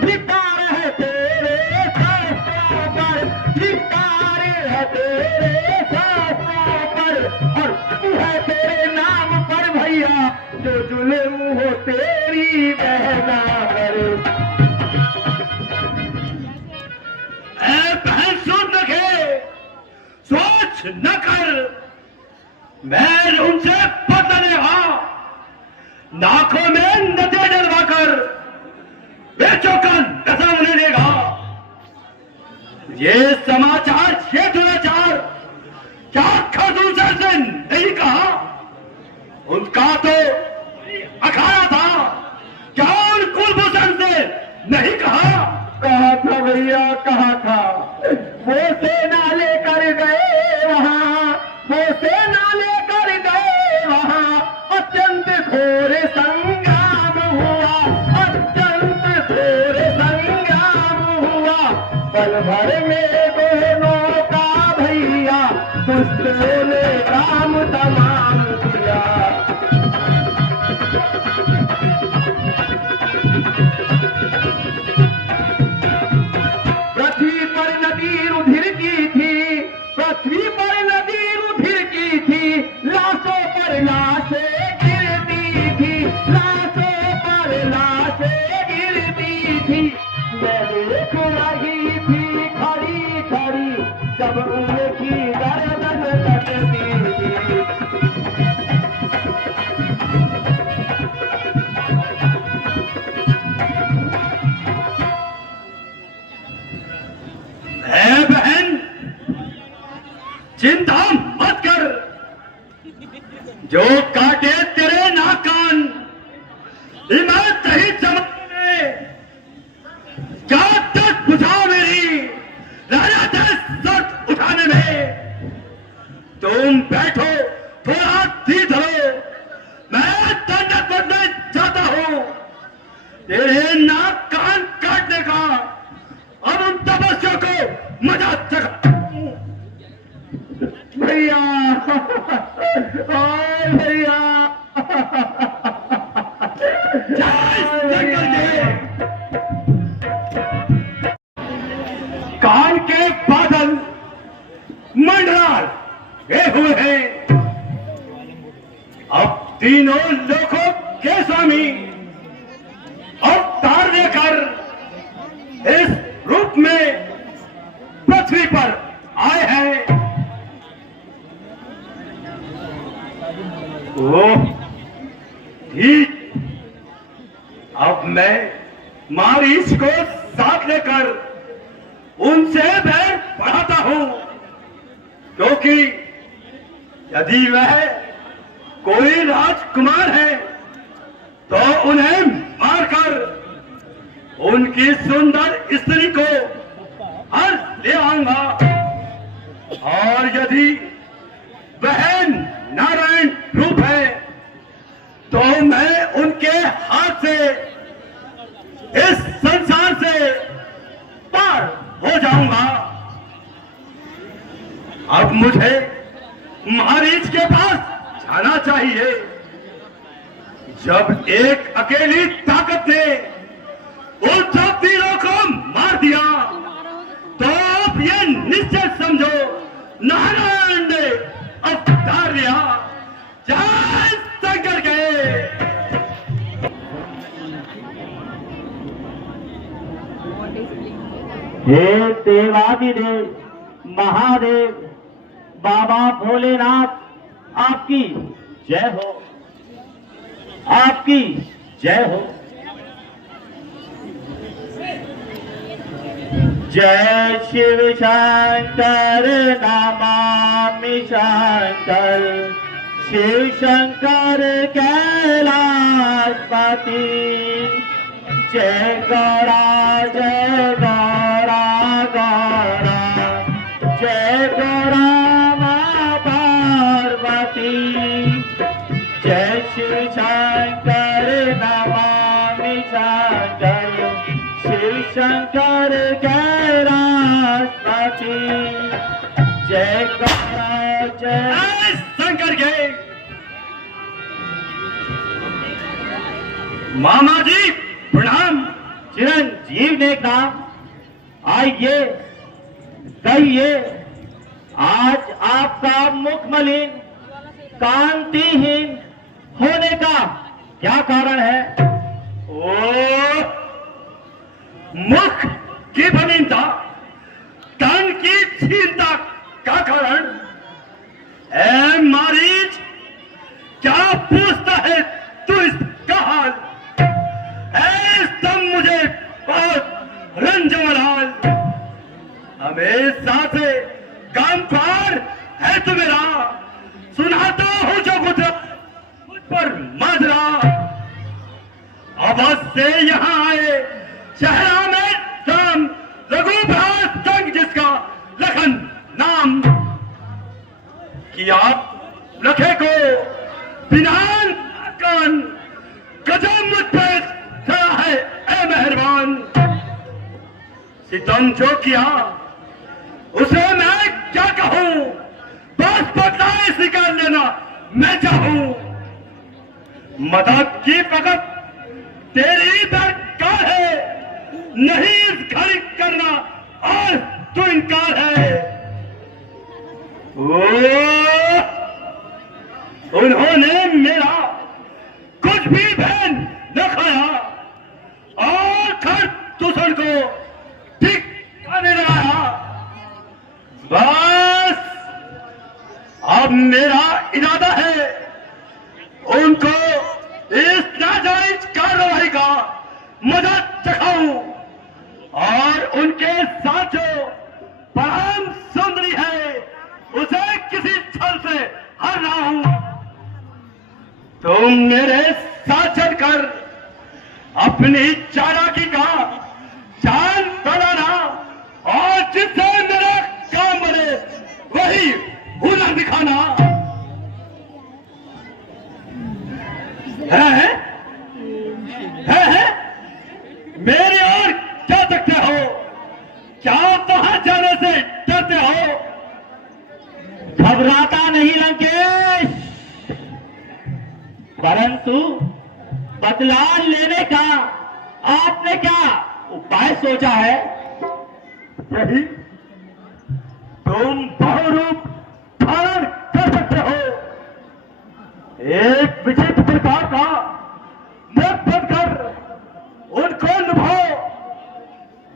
धिक्कार है तेरे शास्त्रों पर, धिक्कार है तेरे शास्त्रों पर। और तू है तेरे नाम पर भैया, जो जुल्म हो तेरी बहना पर। ए बहन सुन रखे, सोच न कर, मैं उनसे बदले नाकों में नजर डलवाकर बेचों का कसम नहीं देगा। ये समाचार, ये दुराचार क्या खरदूसर से नहीं कहा? उनका तो अखाड़ा था, क्या उन कुलभूषण से नहीं कहा? कहा था भैया, कहा था। वो सेना लेकर गए वहां, वो सेना लेकर गए वहां। अत्यंत घोर संग्राम हुआ, अत्यंत घोर संग्राम हुआ। पल भर में दोनों का भैया दुष्टों ने काम तमाम किया। पृथ्वी पर नदी रुधिर की थी, पृथ्वी पर नदी रुधिर की थी। लाशों पर लाशें गिरती थी, लाशों पर लाशें गिरती थी। मैं देख रही थी खड़ी खड़ी, जब उनकी गर्दन कटती थी। बहन चिंता मत कर, जो काटे तेरे नाक कान इमारत ही तुम बैठो, थोड़ा धीर धरो, मैं दंडक करने जाता हूं। तेरे नाक कान काटने का अब उन तपस्या को मजा चखा। भैया भैया कान के बादल मंडरार ये हुए हैं। अब तीनों लोगों के स्वामी अवतार लेकर इस रूप में पृथ्वी पर आए हैं। वो ठीक, अब मैं मारीच को साथ लेकर उनसे बैर बढ़ाता हूं, क्योंकि यदि वह कोई राजकुमार है तो उन्हें मारकर उनकी सुंदर स्त्री को हर ले आऊंगा, और यदि वह नारायण रूप है तो मैं उनके हाथ से इस संसार से पार हो जाऊंगा। अब मुझे मारीच के पास जाना चाहिए। जब एक अकेली ताकत ने उन सब तीरों को मार दिया तो अब ये निश्चय समझो नारायण ने अवतार लिया। जय शंकर के। हे देवादिदेव महादेव बाबा भोलेनाथ, आपकी जय हो, आपकी जय हो। जय शिव शंकर नमामि शंकर, शिव शंकर कैलाशपति। जय गौरा जय गौरा गौरा, जय गौरा मां पार्वती। जय शिव शंकर नमामि शंकर, शिव शंकर कैलाशपति। जय गौरा जय शंकर के। मामा जी प्रणाम। चिरंजीव ने कहा आइए कहिए, आज आपका मुख मलिन कांतिहीन होने का क्या कारण है? ओ मुख की मलिनता, तन की क्षीणता का कारण? ए मारीच, क्या पूछता है तू इसका हाल? तुम मुझे बहुत रंजमलाल, हमेशा से कामकार है तू मेरा। सुनाता हूं जो गुजरा मुझ पर माजरा। आवाज से यहाँ आए चेहरा में शाम, रघुभ्रात संग जिसका लखन नाम। कि आप लखे को बिना कान कदम मुझ पर खड़ा है ए मेहरबान। सितम जो किया उसे मैं क्या कहूं, बस बदला स्वीकार लेना मैं चाहूं। मदद की फकत तेरी दरकार है, नहीं इस घड़ी करना और तू इनकार है। उन्होंने मेरा कुछ भी बहन न खाया और खर दूसर को ठीक करने लगाया। बस अब मेरा इरादा है उनको इस नाजायज कार्रवाई का मदद चखाऊं, और उनके साथ जो परम सुंदरी है उसे किसी छल से हर रहा हूं। तुम मेरे साथ चलकर अपनी चालाकी का जान बनाना, और जिससे मेरा काम बने वही हुनर कर दिखाना। है मेरी ओर क्या सकते हो? क्या वहां जाने से डरते हो? घबराता नहीं लंकेश, परंतु बदला लेने का आपने क्या उपाय सोचा है? यही तुम बहुरूप धारण कर सकते हो। एक विचित्र प्रकार का मुख बनकर उनको लुभाओ।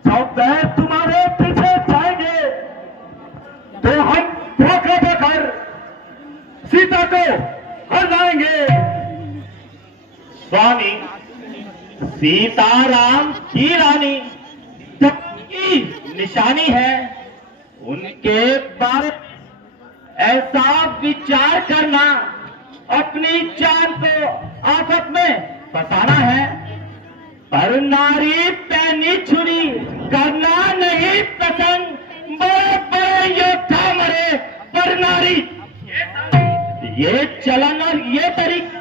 जब वह तुम्हारे पीछे जाएंगे तो हम धोखा देकर सीता को हर लाएंगे। स्वामी, सीताराम की रानी की निशानी है, उनके बारे ऐसा विचार करना अपनी जान को आफत में फंसाना है। पर नारी पैनी छुरी करना नहीं पसंद। बड़े बड़े योद्धा मरे पर नारी। ये चलन और ये तरीका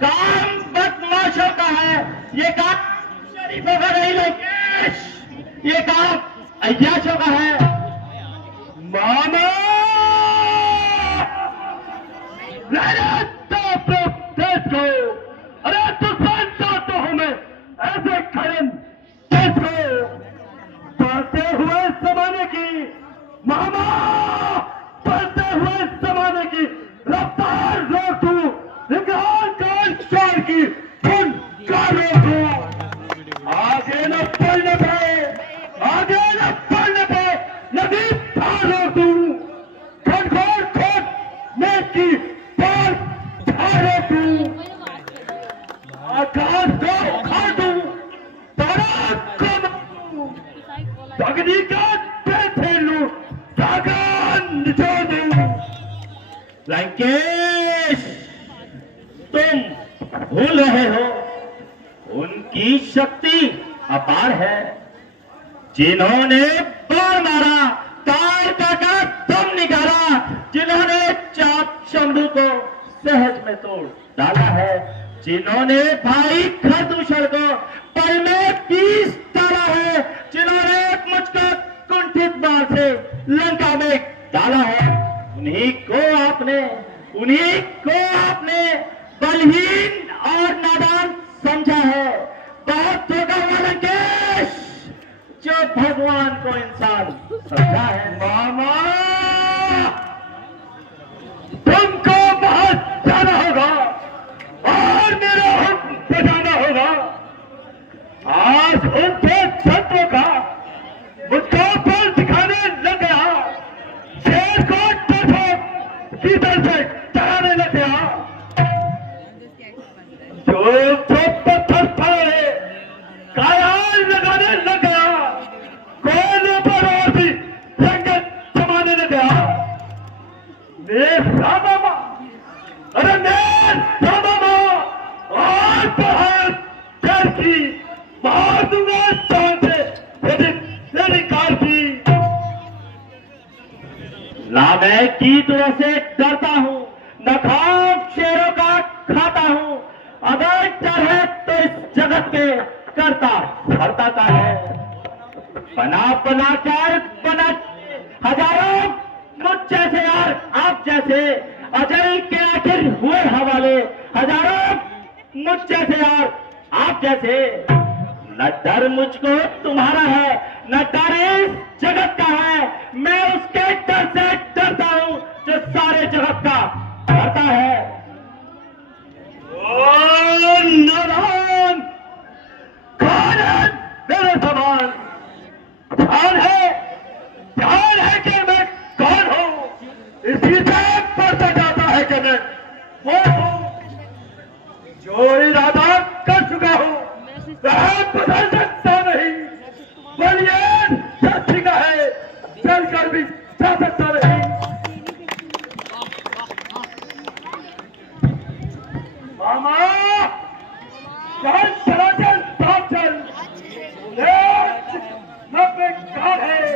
काम बदमाशों का है। ये काम शरीफों का नहीं लोकेश, ये काम अय्याशों का है। मामा को अरे दुश्मन चाहते हो मैं ऐसे खड़न देश को बढ़ते हुए जमाने की मामा बढ़ते हुए जमाने की रफ्तार रोक तू निगाह काल की धुन का रोक तू आगे न बढ़ने पाए, आगे न बढ़ने पाए नदी पार रोक तू खनखोर खोट में की पार धारे तू आकाश को उखाड़ दूं, तारा को मारूं, अग्नि का पेट लूं, सागर निचोड़ दूं। लंकेश, तुम भूल रहे हो, उनकी शक्ति अपार है। जिन्होंने बाण मारा, तार का दम निकाला, जिन्होंने चाप शंभू को सहज में तोड़ डाला है, जिन्होंने भाई खरदूषण को पल में पीस डाला है, जिन्होंने मुझको कुंठित बाण से लंका में डाला है, उन्हीं को आपने बलहीन और नादान समझा है। बहुत धोखा हुआ लंकेश, जो भगवान को इंसान समझा है। मामा तुमको बहुत जाना होगा और मेरा हुक्म बजाना होगा। आज उनके तत्वों का मुझको बल दिखाने लग गया। शेर को शीतल से चढ़ाने लग गया। जो पत्थर पड़े कायाल लगाने लग गया। कोयले पर और भी रंगत जमाने लग गया। मेरा मामा, अरे मेरा मामा और बहुत डर की मार दूंगा जान से मेरी कार की। ना मैं कीटों से डरता हूँ, न खौफ शेरों का खाता हूँ। अगर डर है तो इस जगत के करता धरता का है। बना हजारों मुझ जैसे यार आप जैसे अजय के आखिर हुए हवाले। हजारों मुझ जैसे यार आप जैसे। न डर मुझको तुम्हारा है, न डर इस जगत का है। मैं उसके डर से डरता हूं जो सारे जगत का डरता है। ओ नादान, कौन है मेरे समान? ध्यान है कि मैं कौन हूं। इसी से पता जाता है कि मैं वो हूं जो इरादा कर चुका हूं वह बदल सकता नहीं। बलियान सच्ची का है, चलकर भी जा सकता नहीं। मामा चल चला चल साथ चल। नब्बे कार है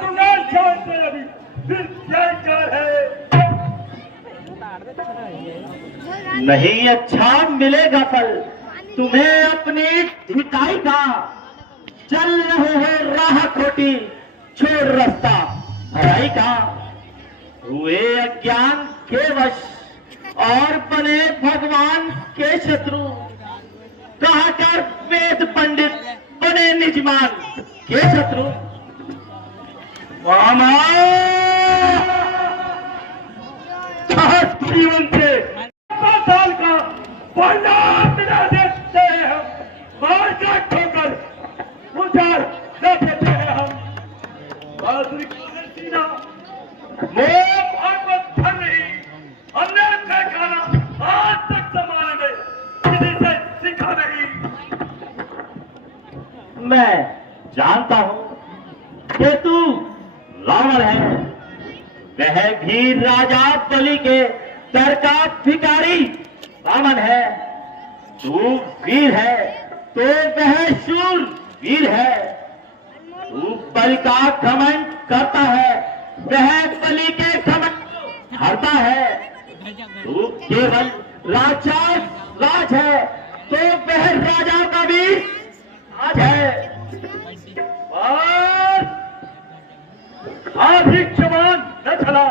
दूंगा फिर क्या इनकार है? नहीं अच्छा मिलेगा फल तुम्हें अपनी ढिकाई का। चल रहे हो राह खोटी, छोड़ रास्ता भलाई का। हुए अज्ञान के वश और बने भगवान के शत्रु। कहा कर वेद पंडित बने निजमान के शत्रु। मामा जीवन से साल का पहला मिला देते हैं हम, मार का ठोकर उधार न देते हैं हम। बाजरी का सीना मोह भागवत धन नहीं, हमने खाना आज तक जमाने में किसी से सीखा नहीं। मैं जानता हूं कि तू रावण है, वह भी राजा बलि के दर का भिखारी वामन है। तू वीर है तो वह शूर वीर है। तू बलि का घमंड करता है, वह बलि के घमंड को हरता है। तू केवल राज है तो वह राजा का भी आज है। आधी जवान न चला।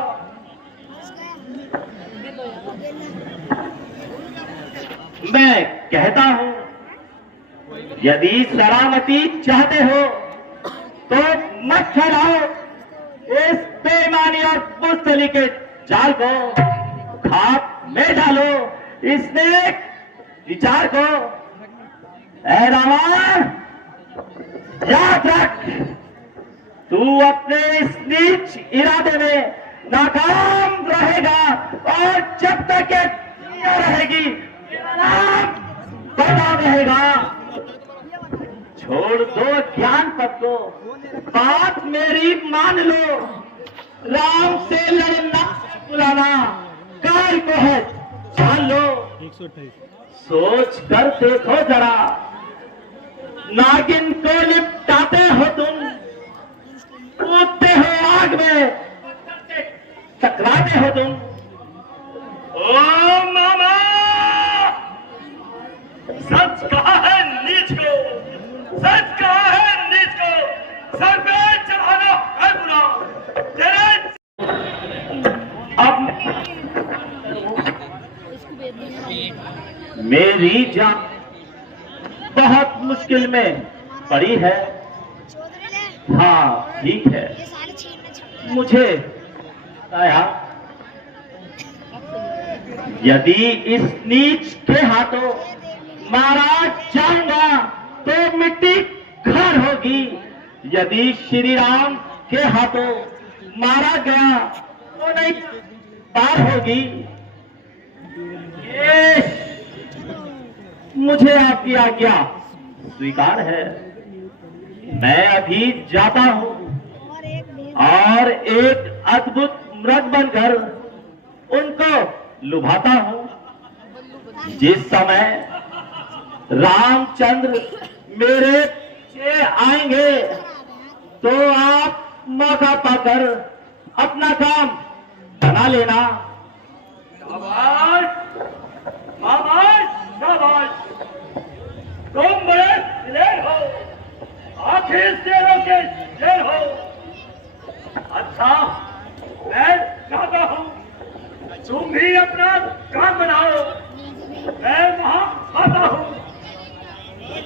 मैं कहता हूं यदि सलामती चाहते हो तो मत फैलाओ इस बेईमानी और बुज़दिली के जाल को। खाक में डालो इसने विचार को। ऐ रावण याद रख, तू अपने इस नीच इरादे में नाकाम रहेगा और जब तक ये दुनिया रहेगी तेरा नाम बदनाम रहेगा। छोड़ दो ज्ञान पद को, बात मेरी मान लो। राम से लड़ना बुलाना काल को है जान लो। सोच कर देखो जरा, नागिन को लिपटाते हो तुम, कूदते हो आग में, टकराते हो तुम। ओ मामा, सच कहा है नीच को, सच कहा है नीच को, सर पे चढ़ाना है बुरा। तेरे अब मेरी जान बहुत मुश्किल में पड़ी है। हाँ ठीक है, मुझे आया यदि इस नीच के हाथों मारा जाऊंगा तो मिट्टी खार होगी। यदि श्री राम के हाथों मारा गया तो नहीं पार होगी। ये मुझे आपकी आज्ञा स्वीकार है। मैं अभी जाता हूं और एक अद्भुत मृग बनकर उनको लुभाता हूं। जिस समय रामचंद्र मेरे पीछे आएंगे तो आप मौका पाकर अपना काम बना लेना। शाबाश, शाबाश, शाबाश। तुम बड़े दिलेर हो, आखिर शेरों के शेर हो। अच्छा, मैं चाहता हूं तुम भी अपना काम बनाओ, मैं वहां आता हूं।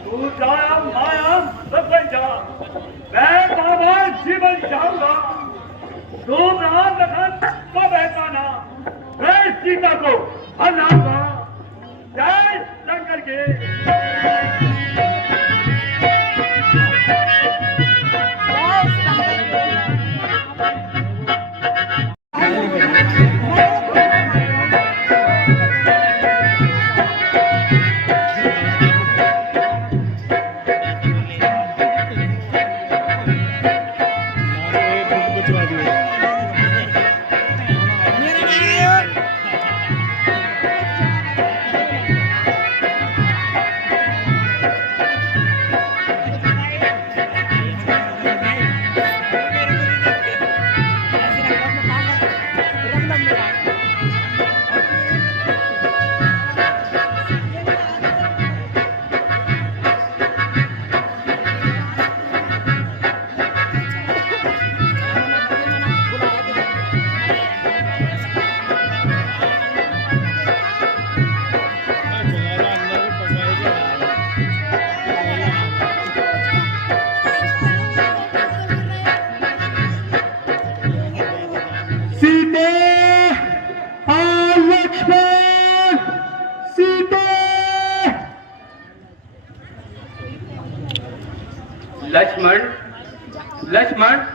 तू जाया माया सब बन जा, मैं बाबा जीवन जाऊंगा। तुम राम लखन को बहकाना, मैं सीता को हलाऊंगा। जय शंकर के। सीते और लक्ष्मण, सीते। लक्ष्मण, लक्ष्मण,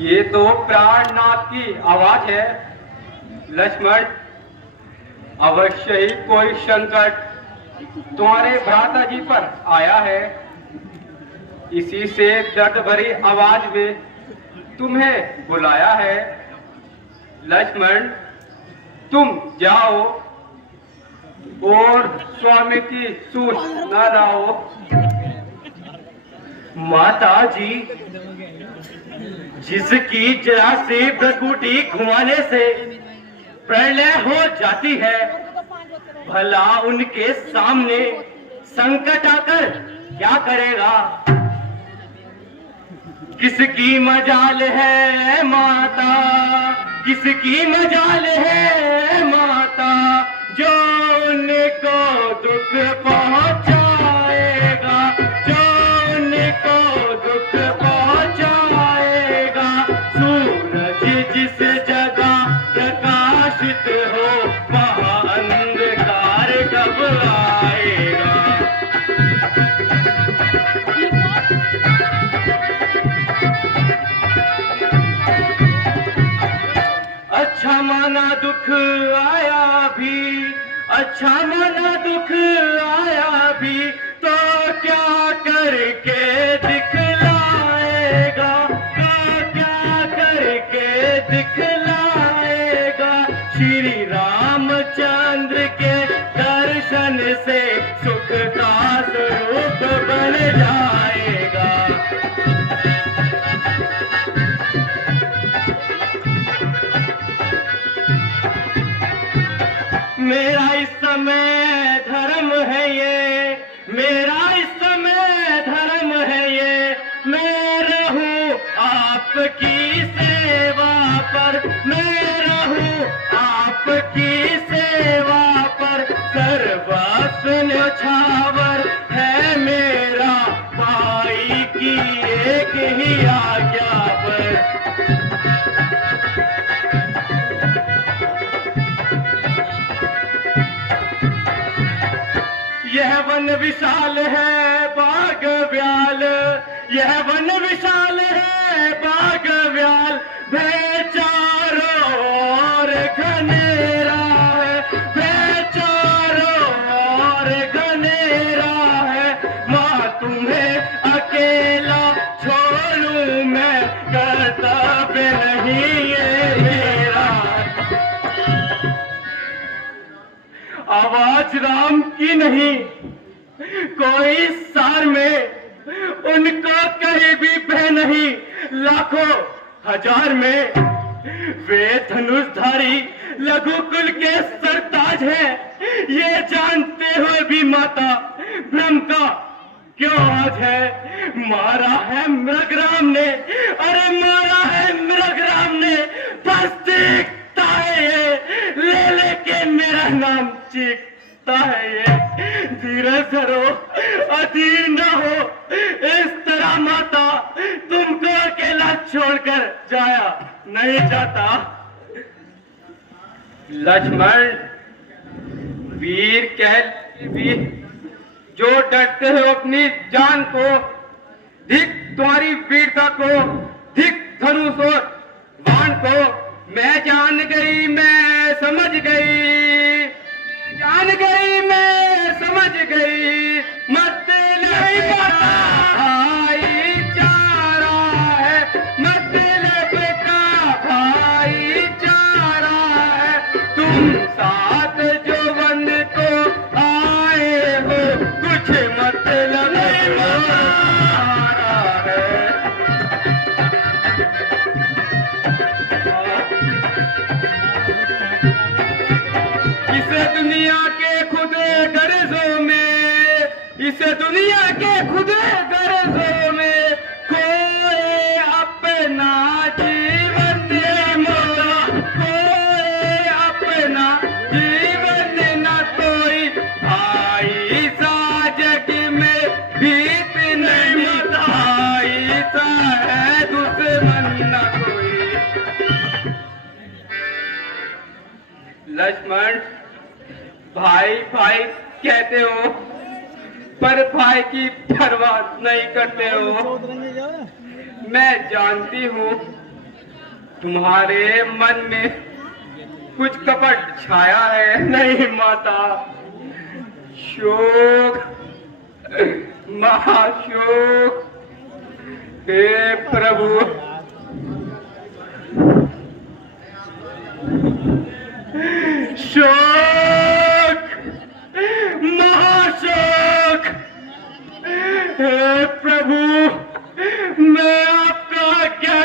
ये तो प्राणनाथ की आवाज है। लक्ष्मण, अवश्य ही कोई संकट तुम्हारे भ्राता जी पर आया है। इसी से दर्द भरी आवाज में तुम्हें बुलाया है। लक्ष्मण, तुम जाओ और स्वामी की सूचना लाओ। माता जी, जिसकी जरा सी भ्रकुटी घुमाने से प्रलय हो जाती है, भला उनके सामने संकट आकर क्या करेगा? किसकी मजाल है माता, किसकी मजाल है माता, जो उनको दुख पहुंचाएगा, जो उनको दुख पहुंचाएगा। सूरज जिस जगह प्रकाशित हो, वहाँ अंधकार कब आएगा? अच्छा माना दुख आया भी, अच्छा माना दुख आया भी, तो क्या करके दिखलाएगा, तो क्या करके दिखलाएगा? श्री रामचंद्र के दर्शन से सुख का स्वरूप बन जाएगा। मेरा इस समय धर्म है ये, मेरा इस समय धर्म है ये, मैं रहूं आपकी सेवा पर, मैं रहूं आपकी सेवा पर। सर्वस्व न्यौछावर है मेरा, भाई की एक ही आज्ञा पर। यह वन विशाल है बाग व्याल, यह वन विशाल है बाग व्याल, भय चारों ओर घनेरा है, भय चारों ओर घनेरा है। माँ तुम्हें अकेला छोड़ूं मैं, कर्तव्य नहीं ये मेरा। आवाज राम की नहीं, कोई सार में उनको कहीं भी भय नहीं। लाखों हजार में वे धनुषधारी लघुकुल के सरताज हैं। ये जानते हुए भी माता भ्रम का क्यों आज है? मारा है मृगराम ने, अरे मारा है मृगराम ने, बस देखता है ये, ले लेके मेरा नाम चीखता है ये। धीरज धरो, अधीर न हो इस तरह माता, तुमको अकेला छोड़कर जाया नहीं जाता। लक्ष्मण, वीर कह वीर, जो डरते हो अपनी जान को, धिक तुम्हारी वीरता को, धिक धनुष और बाण को। मैं जान गई, मैं समझ गई, जान गई, मैं समझ गई, मत नहीं पता भाईचारा है, मतलब का भाईचारा है। तुम साथ जो बंद को आए हो, कुछ मतलब हमारा है। इसे दुनिया के खुद गर्जों में, इसे दुनिया के खुद गर्जों में कोई अपना जीवन मोरा, कोई अपना जीवन न कोई। भाई सा जग में भीत नहीं, भाई सा है दुश्मन न कोई। लक्ष्मण, भाई भाई कहते हो पर भाई की परवाह नहीं करते हो। मैं जानती हूँ तुम्हारे मन में कुछ कपट छाया है। नहीं माता, शोक, महाशोक। हे प्रभु, शोक, महाशोक। हे प्रभु, मैं आपका क्या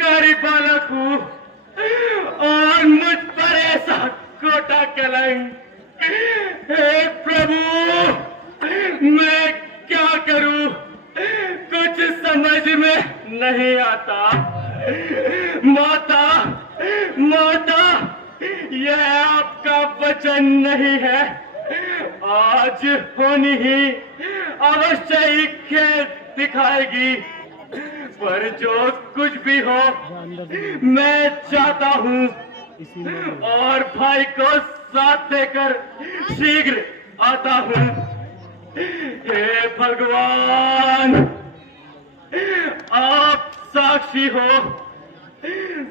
कारी बालक हूँ और मुझ पर ऐसा कोटा कलंक। हे प्रभु, मैं क्या करूं, कुछ समझ में नहीं आता। माता, माता, यह आपका वचन नहीं है। आज होनी ही अवश्य ही खेल दिखाएगी, पर जो कुछ भी हो मैं चाहता हूँ और भाई को साथ देकर शीघ्र आता हूँ। हे भगवान, आप साक्षी हो,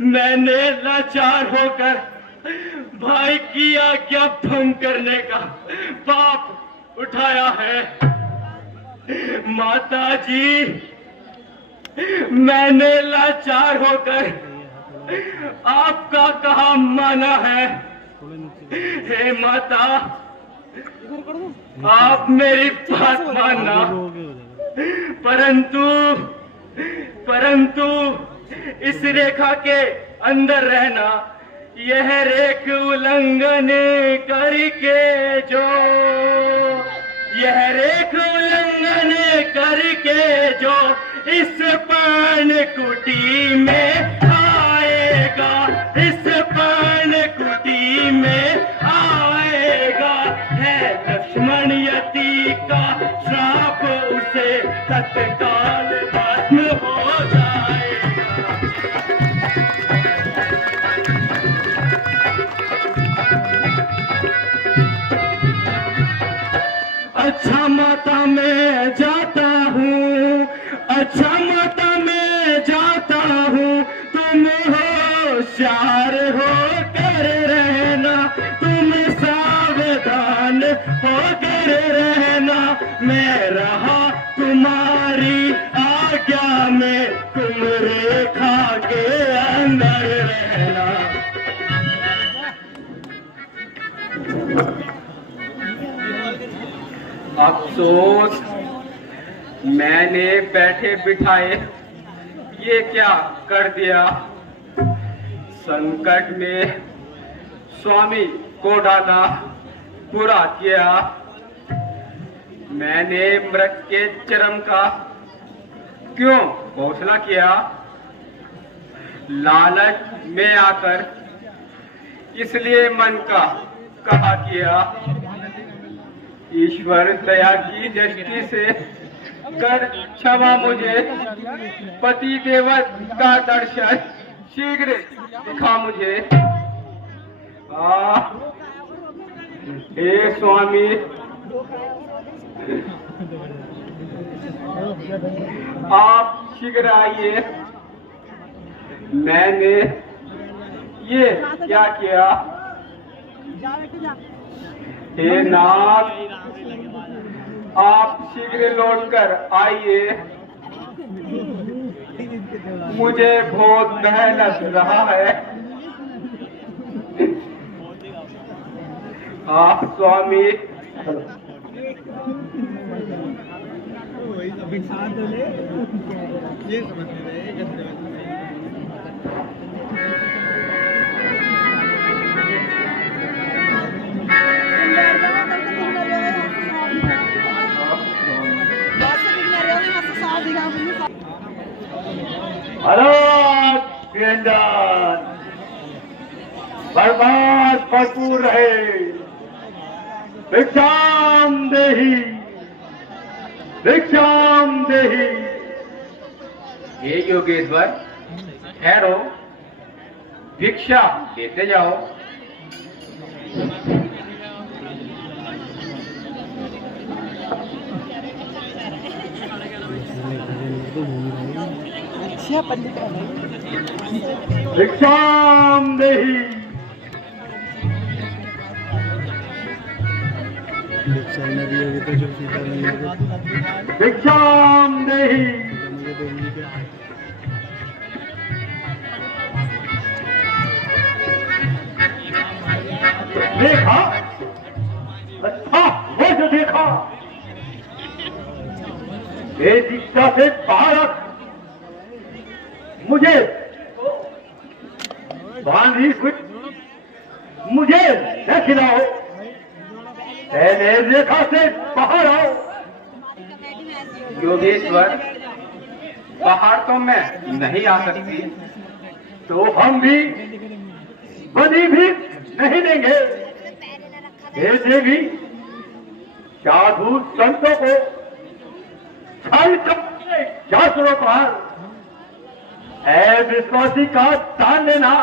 मैंने लाचार होकर भाई की आज्ञा भंग करने का पाप उठाया है। माता जी, मैंने लाचार होकर आपका कहा माना है। हे माता, आप मेरी बात मानना, परंतु इस रेखा के अंदर रहना। यह रेख उल्लंघन करके जो, यह रेख उल्लंघन करके जो इस पर्णकुटी में आएगा, इस पर्णकुटी में आएगा, है लक्ष्मण यति का श्राप, उसे तत्काल भस्म हो जाएगा। अच्छा माता, मैं जाता हूँ, अच्छा माता, मैं जाता हूँ। तुम होशियार होकर रहना, तुम सावधान होकर रहना। मैं रहा तुम्हारी आज्ञा में, तुम रेखा के अंदर रहना। अफसोस, मैंने बैठे बिठाए ये क्या कर दिया। संकट में स्वामी को डाला, बुरा किया। मैंने मृत के चरम का क्यों घोषणा किया। लालच में आकर इसलिए मन का कहा किया। ईश्वर दया की दृष्टि से कर क्षमा मुझे, पति देवत का दर्शन शीघ्र दिखा मुझे। हे स्वामी, आप शीघ्र आइए। मैंने ये क्या किया। हे नाथ, आप शीघ्र लौटकर आइए। मुझे बहुत भय लग रहा है। आप स्वामी, बर्बाद भरपूर रहे। भिक्षाम देहि, भिक्षाम देहि। हे योगेश्वर, ठहरो, भिक्षा देते जाओ। अच्छा पंडित भिक्षाम देहि। भिक्षाम देहि। देखा? अच्छा, वो जो देखा ये दीक्षा से बाहर मुझे बांधी हुई मुझे न खिलाओ, पहले रेखा से बाहर आओ। योगेश्वर, बाहर तो मैं नहीं आ सकती। तो हम भी बनी भी नहीं देंगे। हे देवी, साधु संतों को छल करके जासुरों को विश्वासी का दान लेना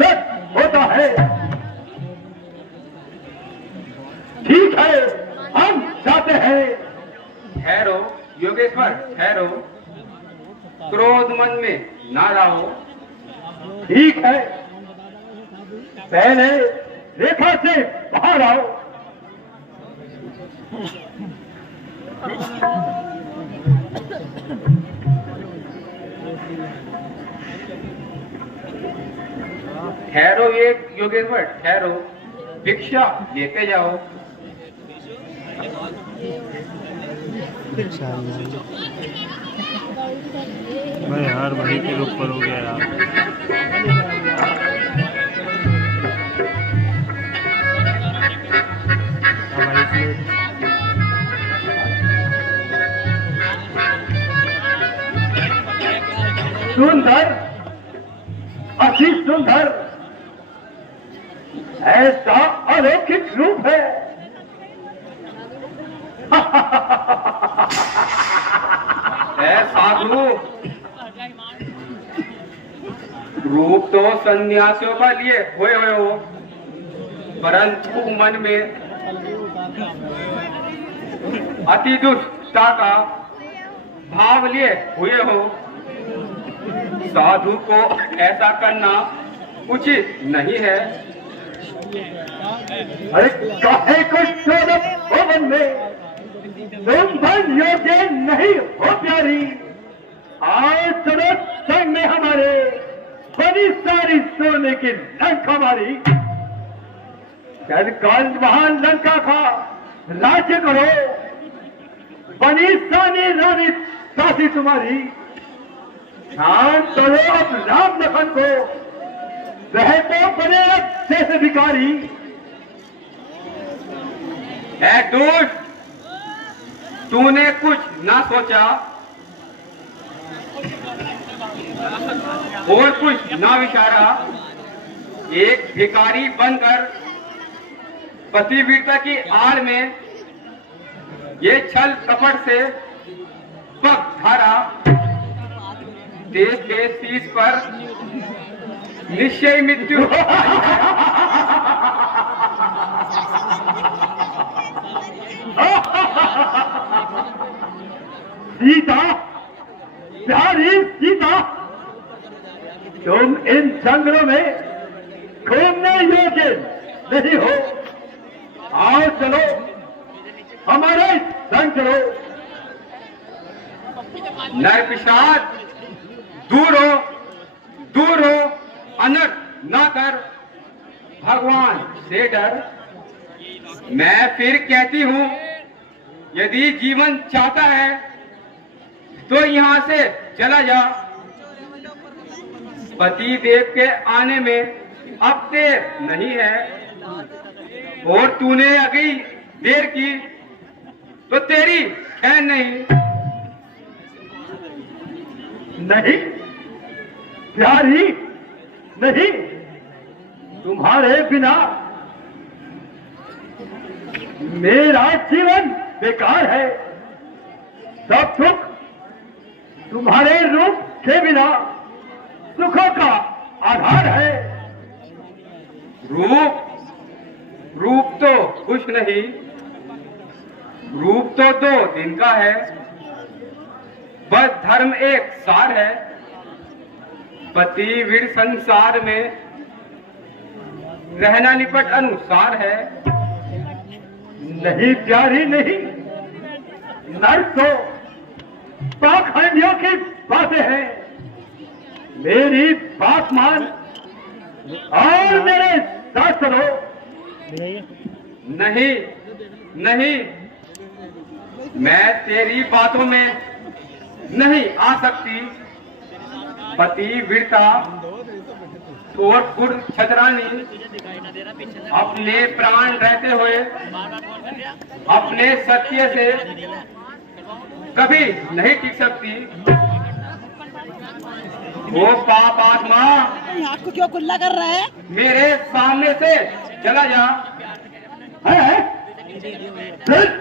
दस होता है। ठीक है, हम जाते हैं। ठहरो योगेश्वर, ठहरो, क्रोध मन में ना रहो। ठीक है, पहले रेखा से बाहर आओ। ठहरो ये योगेश्वर, ठहरो, भिक्षा लेके जाओ। भाई यार, वही के ऊपर हो गया यार। सुंदर, अति सुंदर, ऐसा अलौकिक रूप है। ऐ साधु, रूप तो सन्यासियों का लिए हुए हो, परंतु मन में अति दुष्टता का भाव लिए हुए हो। साधु को ऐसा करना उचित नहीं है। अरे काहे को शोधक भवन में तुम बन योग्य नहीं हो प्यारी। आज चलो संग में हमारे बड़ी सारी सोने की लंका हमारी। कल वहां लंका का राज्य करो, बनी सानी रानी साथी तुम्हारी। शांत करो अब राम लखन को, वह तो बने जैसे भिखारी। ऐ दुष्ट, तूने कुछ ना सोचा और कुछ ना विचारा। एक भिखारी बनकर पतिव्रता की आड़ में ये छल कपट से पग धारा। देश के शीश पर निश्चय मृत्यु। सीता, प्यारी सीता, तुम इन जंगलों में घूमने योग्य नहीं हो। आओ चलो, हमारे संग चलो। नर पिशाच, दूर हो, अनर्थ ना कर, भगवान से डर। मैं फिर कहती हूँ, यदि जीवन चाहता है तो यहाँ से चला जा। पति देव के आने में अब देर नहीं है, और तूने अभी देर की तो तेरी खैर नहीं। नहीं प्यारी, नहीं, तुम्हारे बिना मेरा जीवन बेकार है। सब सुख तुम्हारे रूप के बिना सुखों का आधार है। रूप रूप तो कुछ नहीं, रूप तो 2 दिन का है, बस धर्म एक सार है। पति वीर संसार में रहना निपट अनुसार है। नहीं प्यारी नहीं, नर तो पाखंडियों की बातें हैं। मेरी बात मान और मेरे साथ चलो। नहीं नहीं, मैं तेरी बातों में नहीं आ सकती। पति वीरता और गुण छतरानी अपने प्राण रहते हुए अपने सत्य से कभी नहीं टिक सकती। वो पाप आत्मा आपको क्यों कुल्ला कर रहा है? मेरे सामने से चला जा। है?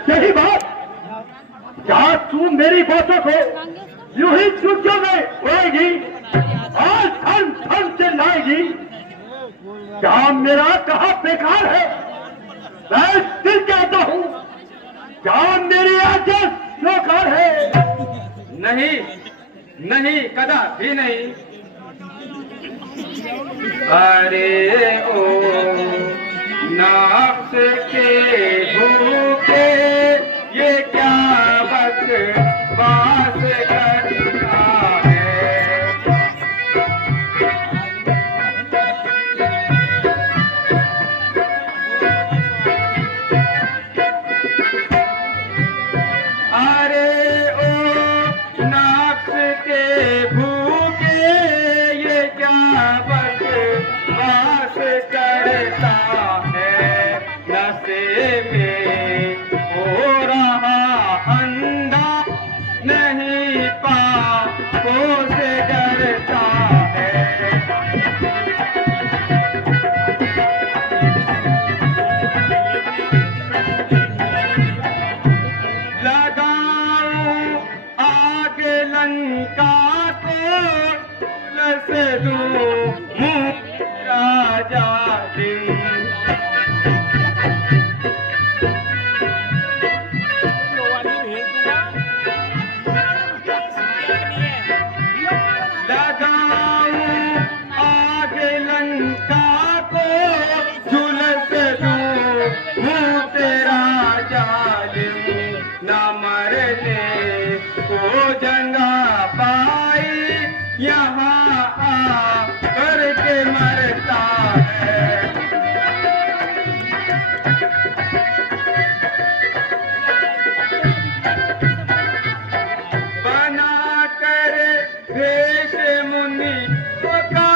यही बात, क्या तू मेरी बातों को यूं ही चुटकियों में उड़ाएगी और धन धन से लाएगी? क्या मेरा कहा बेकार है? मैं दिल कहता हूँ, क्या मेरी आज्ञा स्वीकार है? नहीं नहीं, कदापि नहीं। अरे ओ नफ्स के भूखे ये क्या बकवास करता है। अरे ओ नफ्स के भूखे ये क्या बकवास करता है। नशे में हो रहा अंधा नहीं पापों से डरता है। लगाऊं आग लंका को लस दूं मुँह राजा दिन। लगाऊं आग लंका को झुलस दूं मुँह तेरा जालिम। न मरने को जंगा पाई यहाँ आ करके मरता है। बना कर भेष मुनि का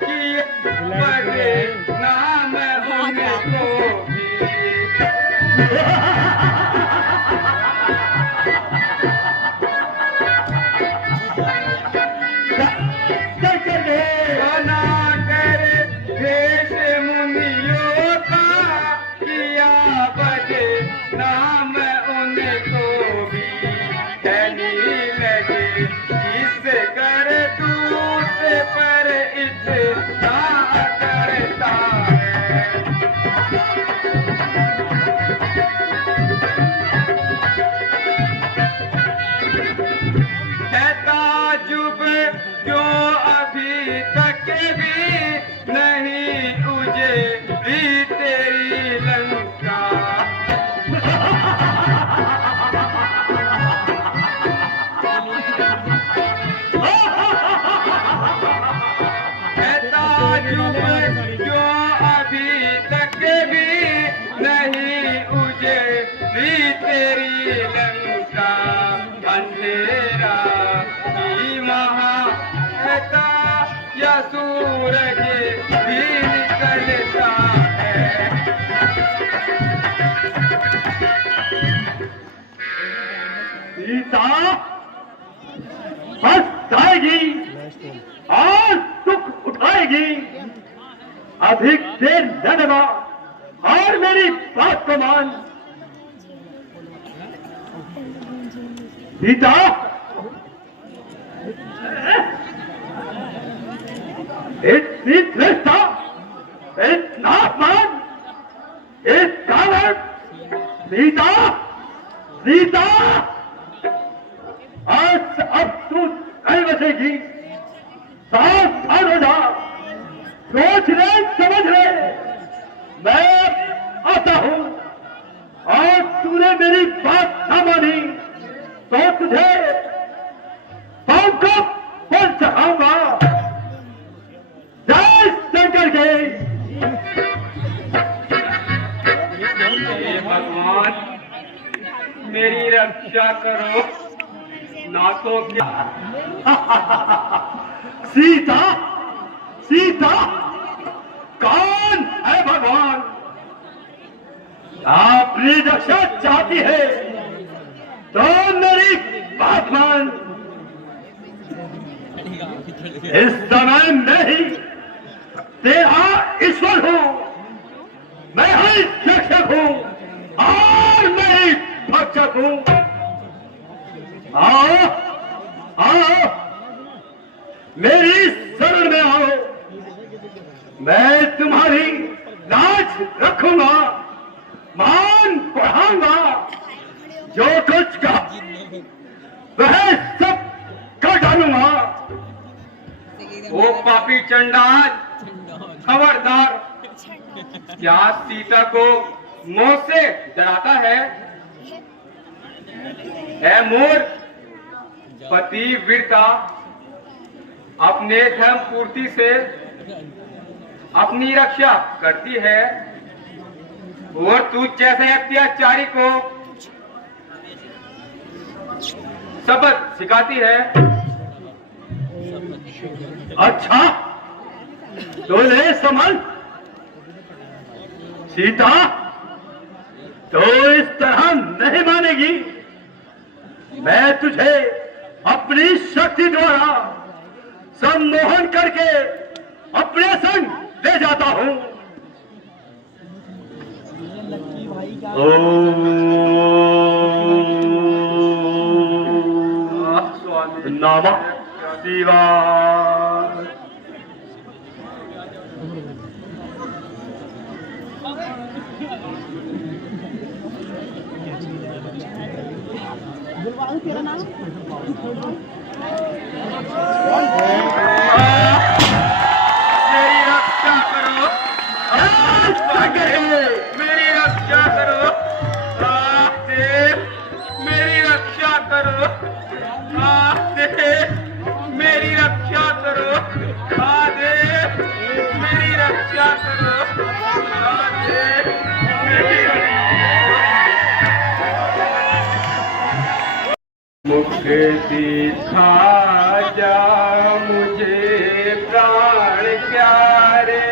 किया बड़े नाम उनको भी। बना कर भेष मुनियों का किया बड़े नाम उनको भी। कहने लगे किस कर दूत पर इतना करता है। है ताजुब जो अभी तक भी नहीं उजड़ी तेरी लंका। है ताजुब जो अभी तक भी नहीं उजड़ी तेरी लंका। अंधेरा की महाता या सूरज भी निकलता है। सीता बस जाएगी और सुख उठाएगी। अधिक देर न लगा और मेरी बात को मान। सीता इतनी श्रेष्ठता, इतना मान, सीता, सीता, आज अब तू नहीं बचेगी। सावधान हो जा, सोच ले, समझ ले, मैं आता हूं। और तूने मेरी बात न मानी तो तुझे पाँव को पल चढ़ाऊंगा। जय शंकर के। हे भगवान, मेरी रक्षा करो, ना तो क्या। सीता, सीता, कौन है भगवान? अपनी रक्षा चाहती है तो मेरी बात मान। इस समय मैं ही तेरा ईश्वर हूं, मैं ही शिक्षक हूं और मैं ही भक्षक हूं। आओ, आओ, मेरी शरण में आओ, मैं तुम्हारी लाज रखूंगा, मान बढ़ाऊंगा। जो कुछ का वह सब कर डालूंगा। ओ पापी चंडाल, खबरदार, क्या सीता को मौत से डराता है? ऐ मोर पति वीरता अपने धर्म पूर्ति से अपनी रक्षा करती है और तू जैसे अत्याचारी को सबक सिखाती है। अच्छा, तो ले समझ सीता, तो इस तरह नहीं मानेगी। मैं तुझे अपनी शक्ति द्वारा सम्मोहन करके अपने संग ले जाता हूं। ओम नमः शिवाय। तेरा नाम मेरी रक्षा करो, मेरी रक्षा करो, देव, मेरी रक्षा करो, देव, मेरी रक्षा करो, देव, मेरी रक्षा करो, देव, मेरी मुझे दिखा जा मुझे प्राण प्यारे,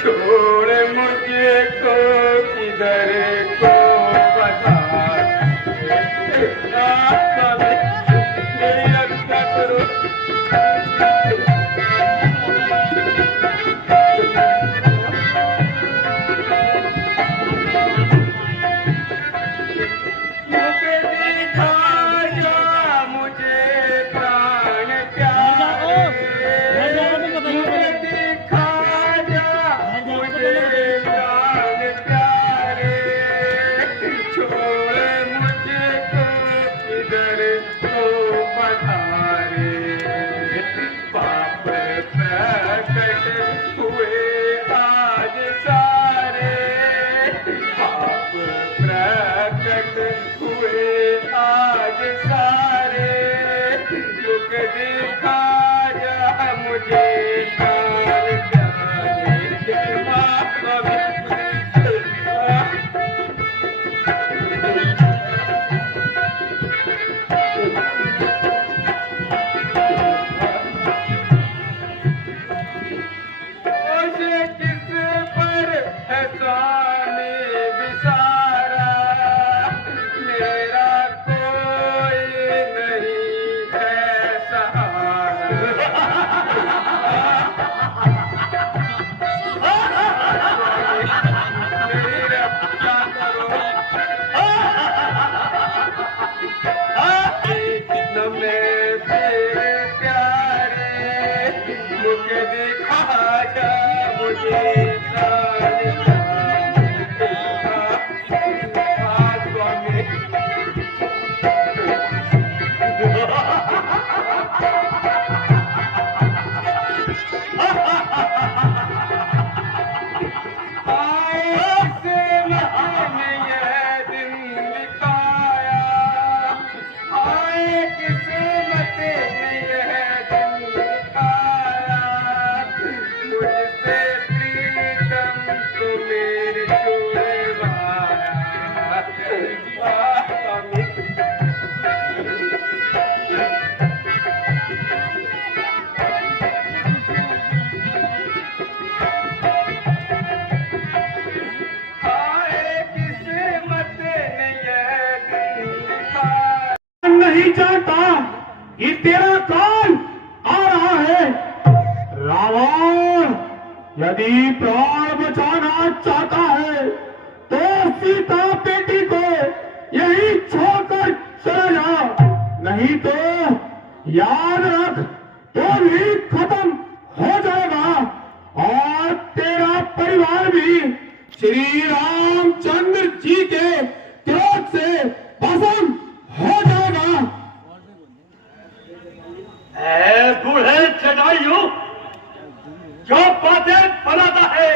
छोड़ मुझे को किधर को पता। मेरी रक्षा करो, मुझे दिखा जा मुझे प्राण प्यारे। यदि प्राण बचाना चाहता है तो सीता बेटी को यही छोड़कर चला जा, नहीं तो याद रख तो भी खत्म हो जाएगा और तेरा परिवार भी श्री रामचंद्र जी के क्रोध से भस्म हो जाएगा। ऐ बूढ़े जटायु, जो बातें बनाता है,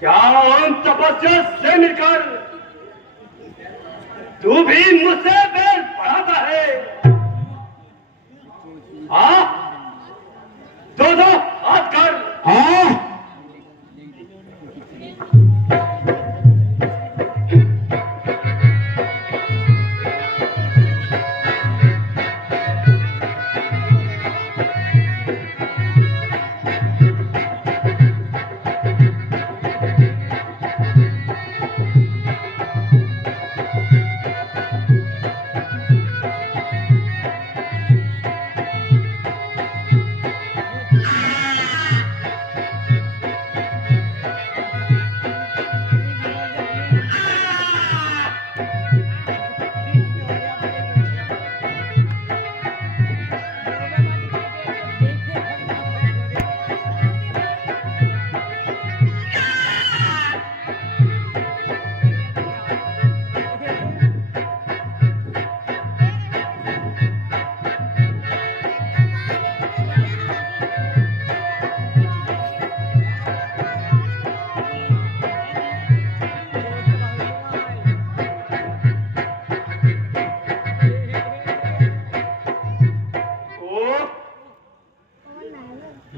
क्या उन तपस्या से निकल तू भी मुझसे बैर बढ़ाता है? दो हाथ कर।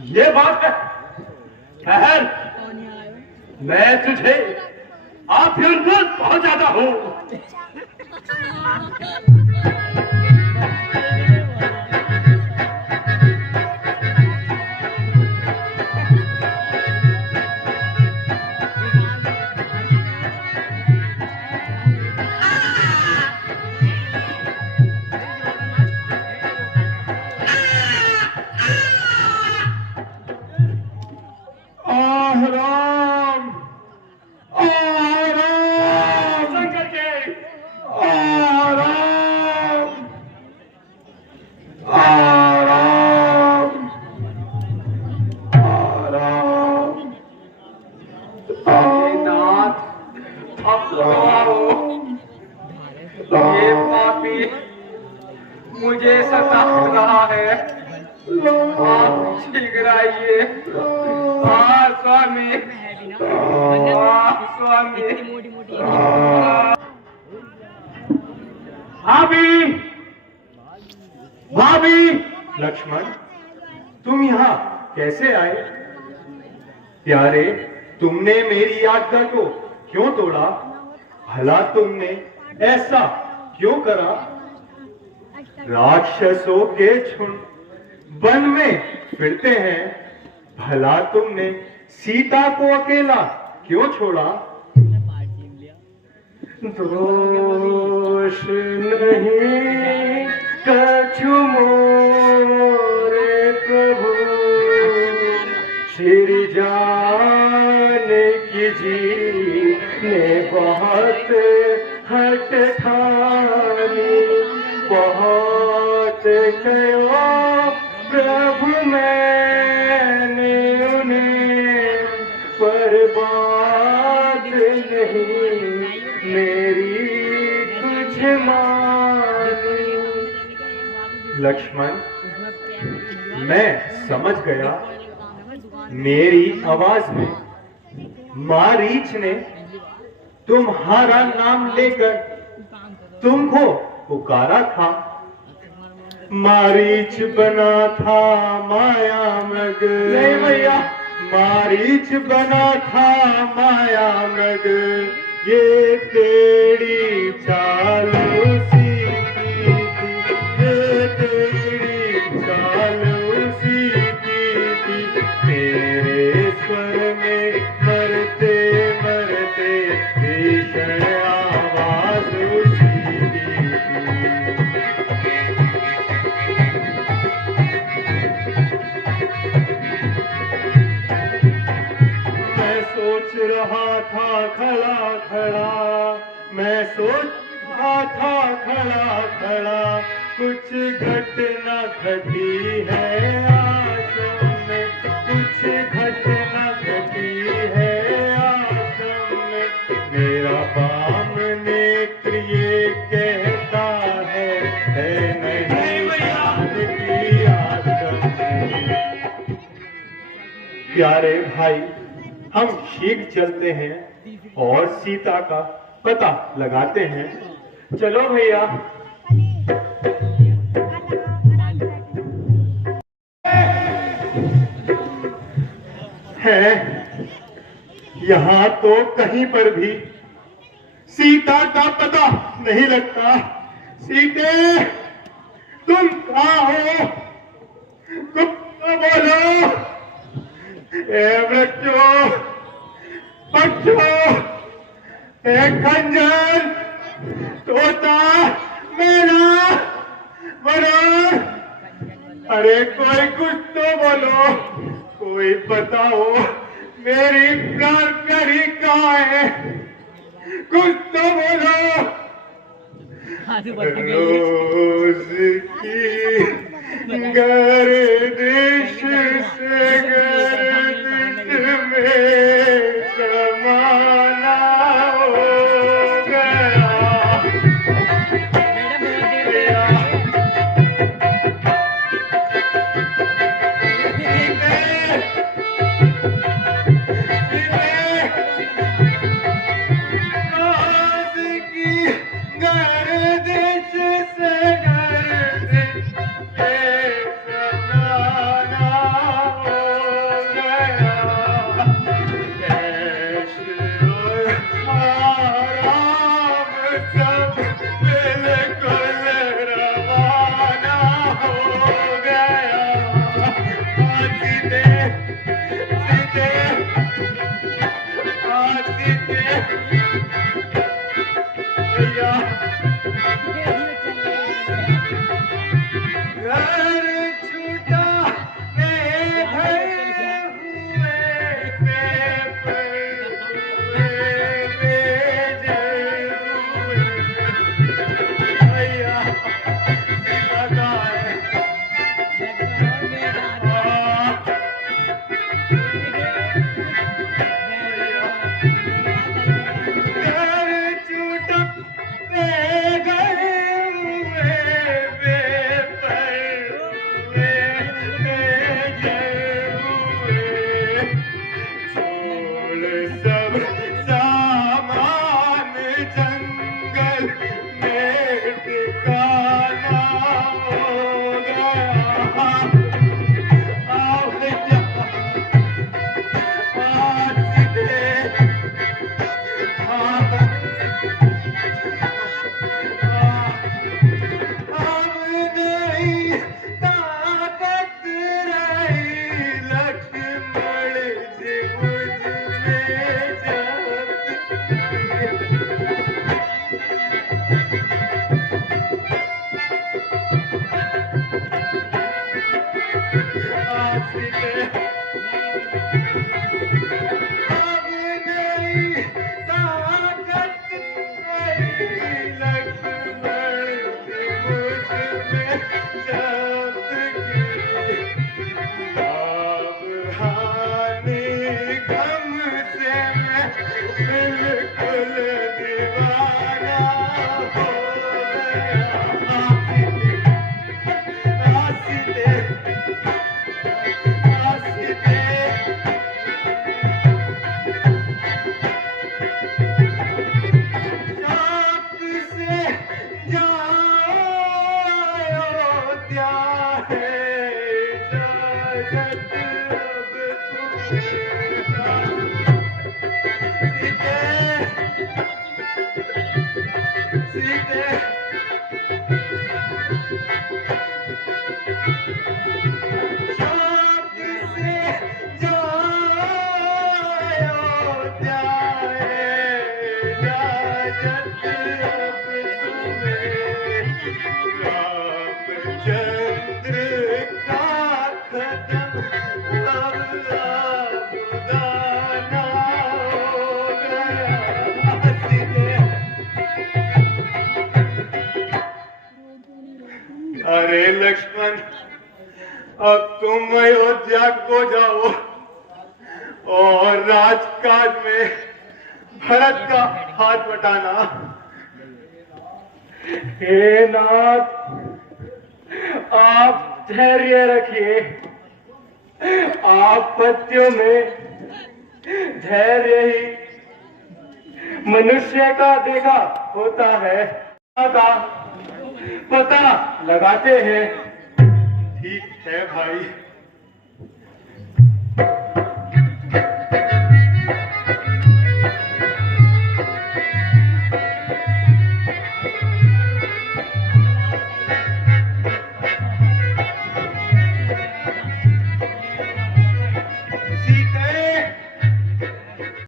ये बात है, ठहर, मैं तुझे आभ्यंतर पहुंचाता हूं। ये पापी मुझे सता रहा है, आप शीघ्र आइए। स्वामी, स्वामी। भाभी, भाभी, लक्ष्मण, तुम यहाँ कैसे आए? प्यारे, तुमने मेरी आज्ञा को क्यों तोड़ा? भला तुमने ऐसा क्यों करा? राक्षसों के झुंड वन में फिरते हैं, भला तुमने सीता को अकेला क्यों छोड़ा? दोष नहीं कछु मोरे प्रभु, श्री जानकी जी ने बहुत हट ठानी, बहुत कहो प्रभु मैंने उन्हें, पर बात नहीं मेरी कुछ मानी। लक्ष्मण, मैं समझ गया, मेरी आवाज में मारीच ने तुम्हारा नाम लेकर तुमको पुकारा था। मारीच बना था माया मृग, नहीं भैया, मारीच बना था माया मृग, ये तेरी चाल उसी की थी, ये तेरी चाल उसी की थी, तेरे स्वर में मरते मरते भीषण आवाज उसी की थी। रहा था खड़ा खड़ा, मैं सोच रहा था खड़ा खड़ा, कुछ घटना घटी है आश्रम में, कुछ घटना घटी है आश्रम में। मेरा बाम नेत्र ये कहता है नहीं की आश्रम में। प्यारे भाई, हम शीघ्र चलते हैं और सीता का पता लगाते हैं। चलो भैया। है यहाँ तो कहीं पर भी सीता का पता नहीं लगता। सीते, तुम कहाँ हो? कुछ तो बोलो। ए वृक्षों, पक्षों, ए खंजर, तोता, मेरा वरुण, अरे कोई कुछ तो बोलो, कोई बताओ मेरी प्राण प्यारी कहाँ है? कुछ तो बोलो। रोज की गर्दिश से गर्दिश में समाना हो गया। अरे लक्ष्मण, अब तुम अयोध्या को जाओ और राजकाज में भरत का हाथ बटाना। हे नाथ, आप धैर्य रखिए। आपत्तियों में धैर्य ही मनुष्य का देखा होता है, का पता लगाते हैं। ठीक है भाई।